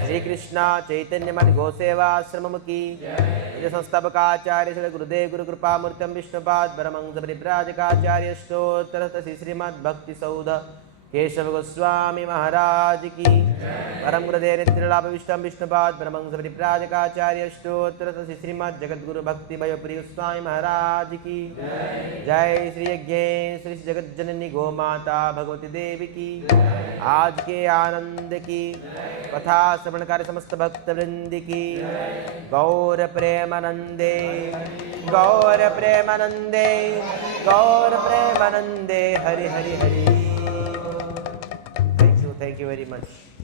श्री कृष्णा चैतन्य मठ गोसेवाश्रम की जय संस्थापकाचार्य श्री गुरुदेव गुरु कृपा मूर्तम विष्णुपाद परमहंस परिव्राजकाचार्य स्तोत्र श्री श्रीमद् भक्ति सौध केशव गोस्वामी महाराज की परम गुरुदेव नित्यलाभ विष्णु विष्णुपाद परमहंस परिव्राजकाचार्य स्तोत्र श्री श्रीमद् जगद्गुरु भक्ति भय प्रिय स्वामी महाराज की जय श्री यज्ञेश श्री जगत जननी गो माता भगवती देवी की आज के आनंद की कथा श्रवणकारी समस्त भक्त वृंद की गौर प्रेमानंदे गौर प्रेमानंदे गौर प्रेमानंदे Hari Hari Hari Thank you very much.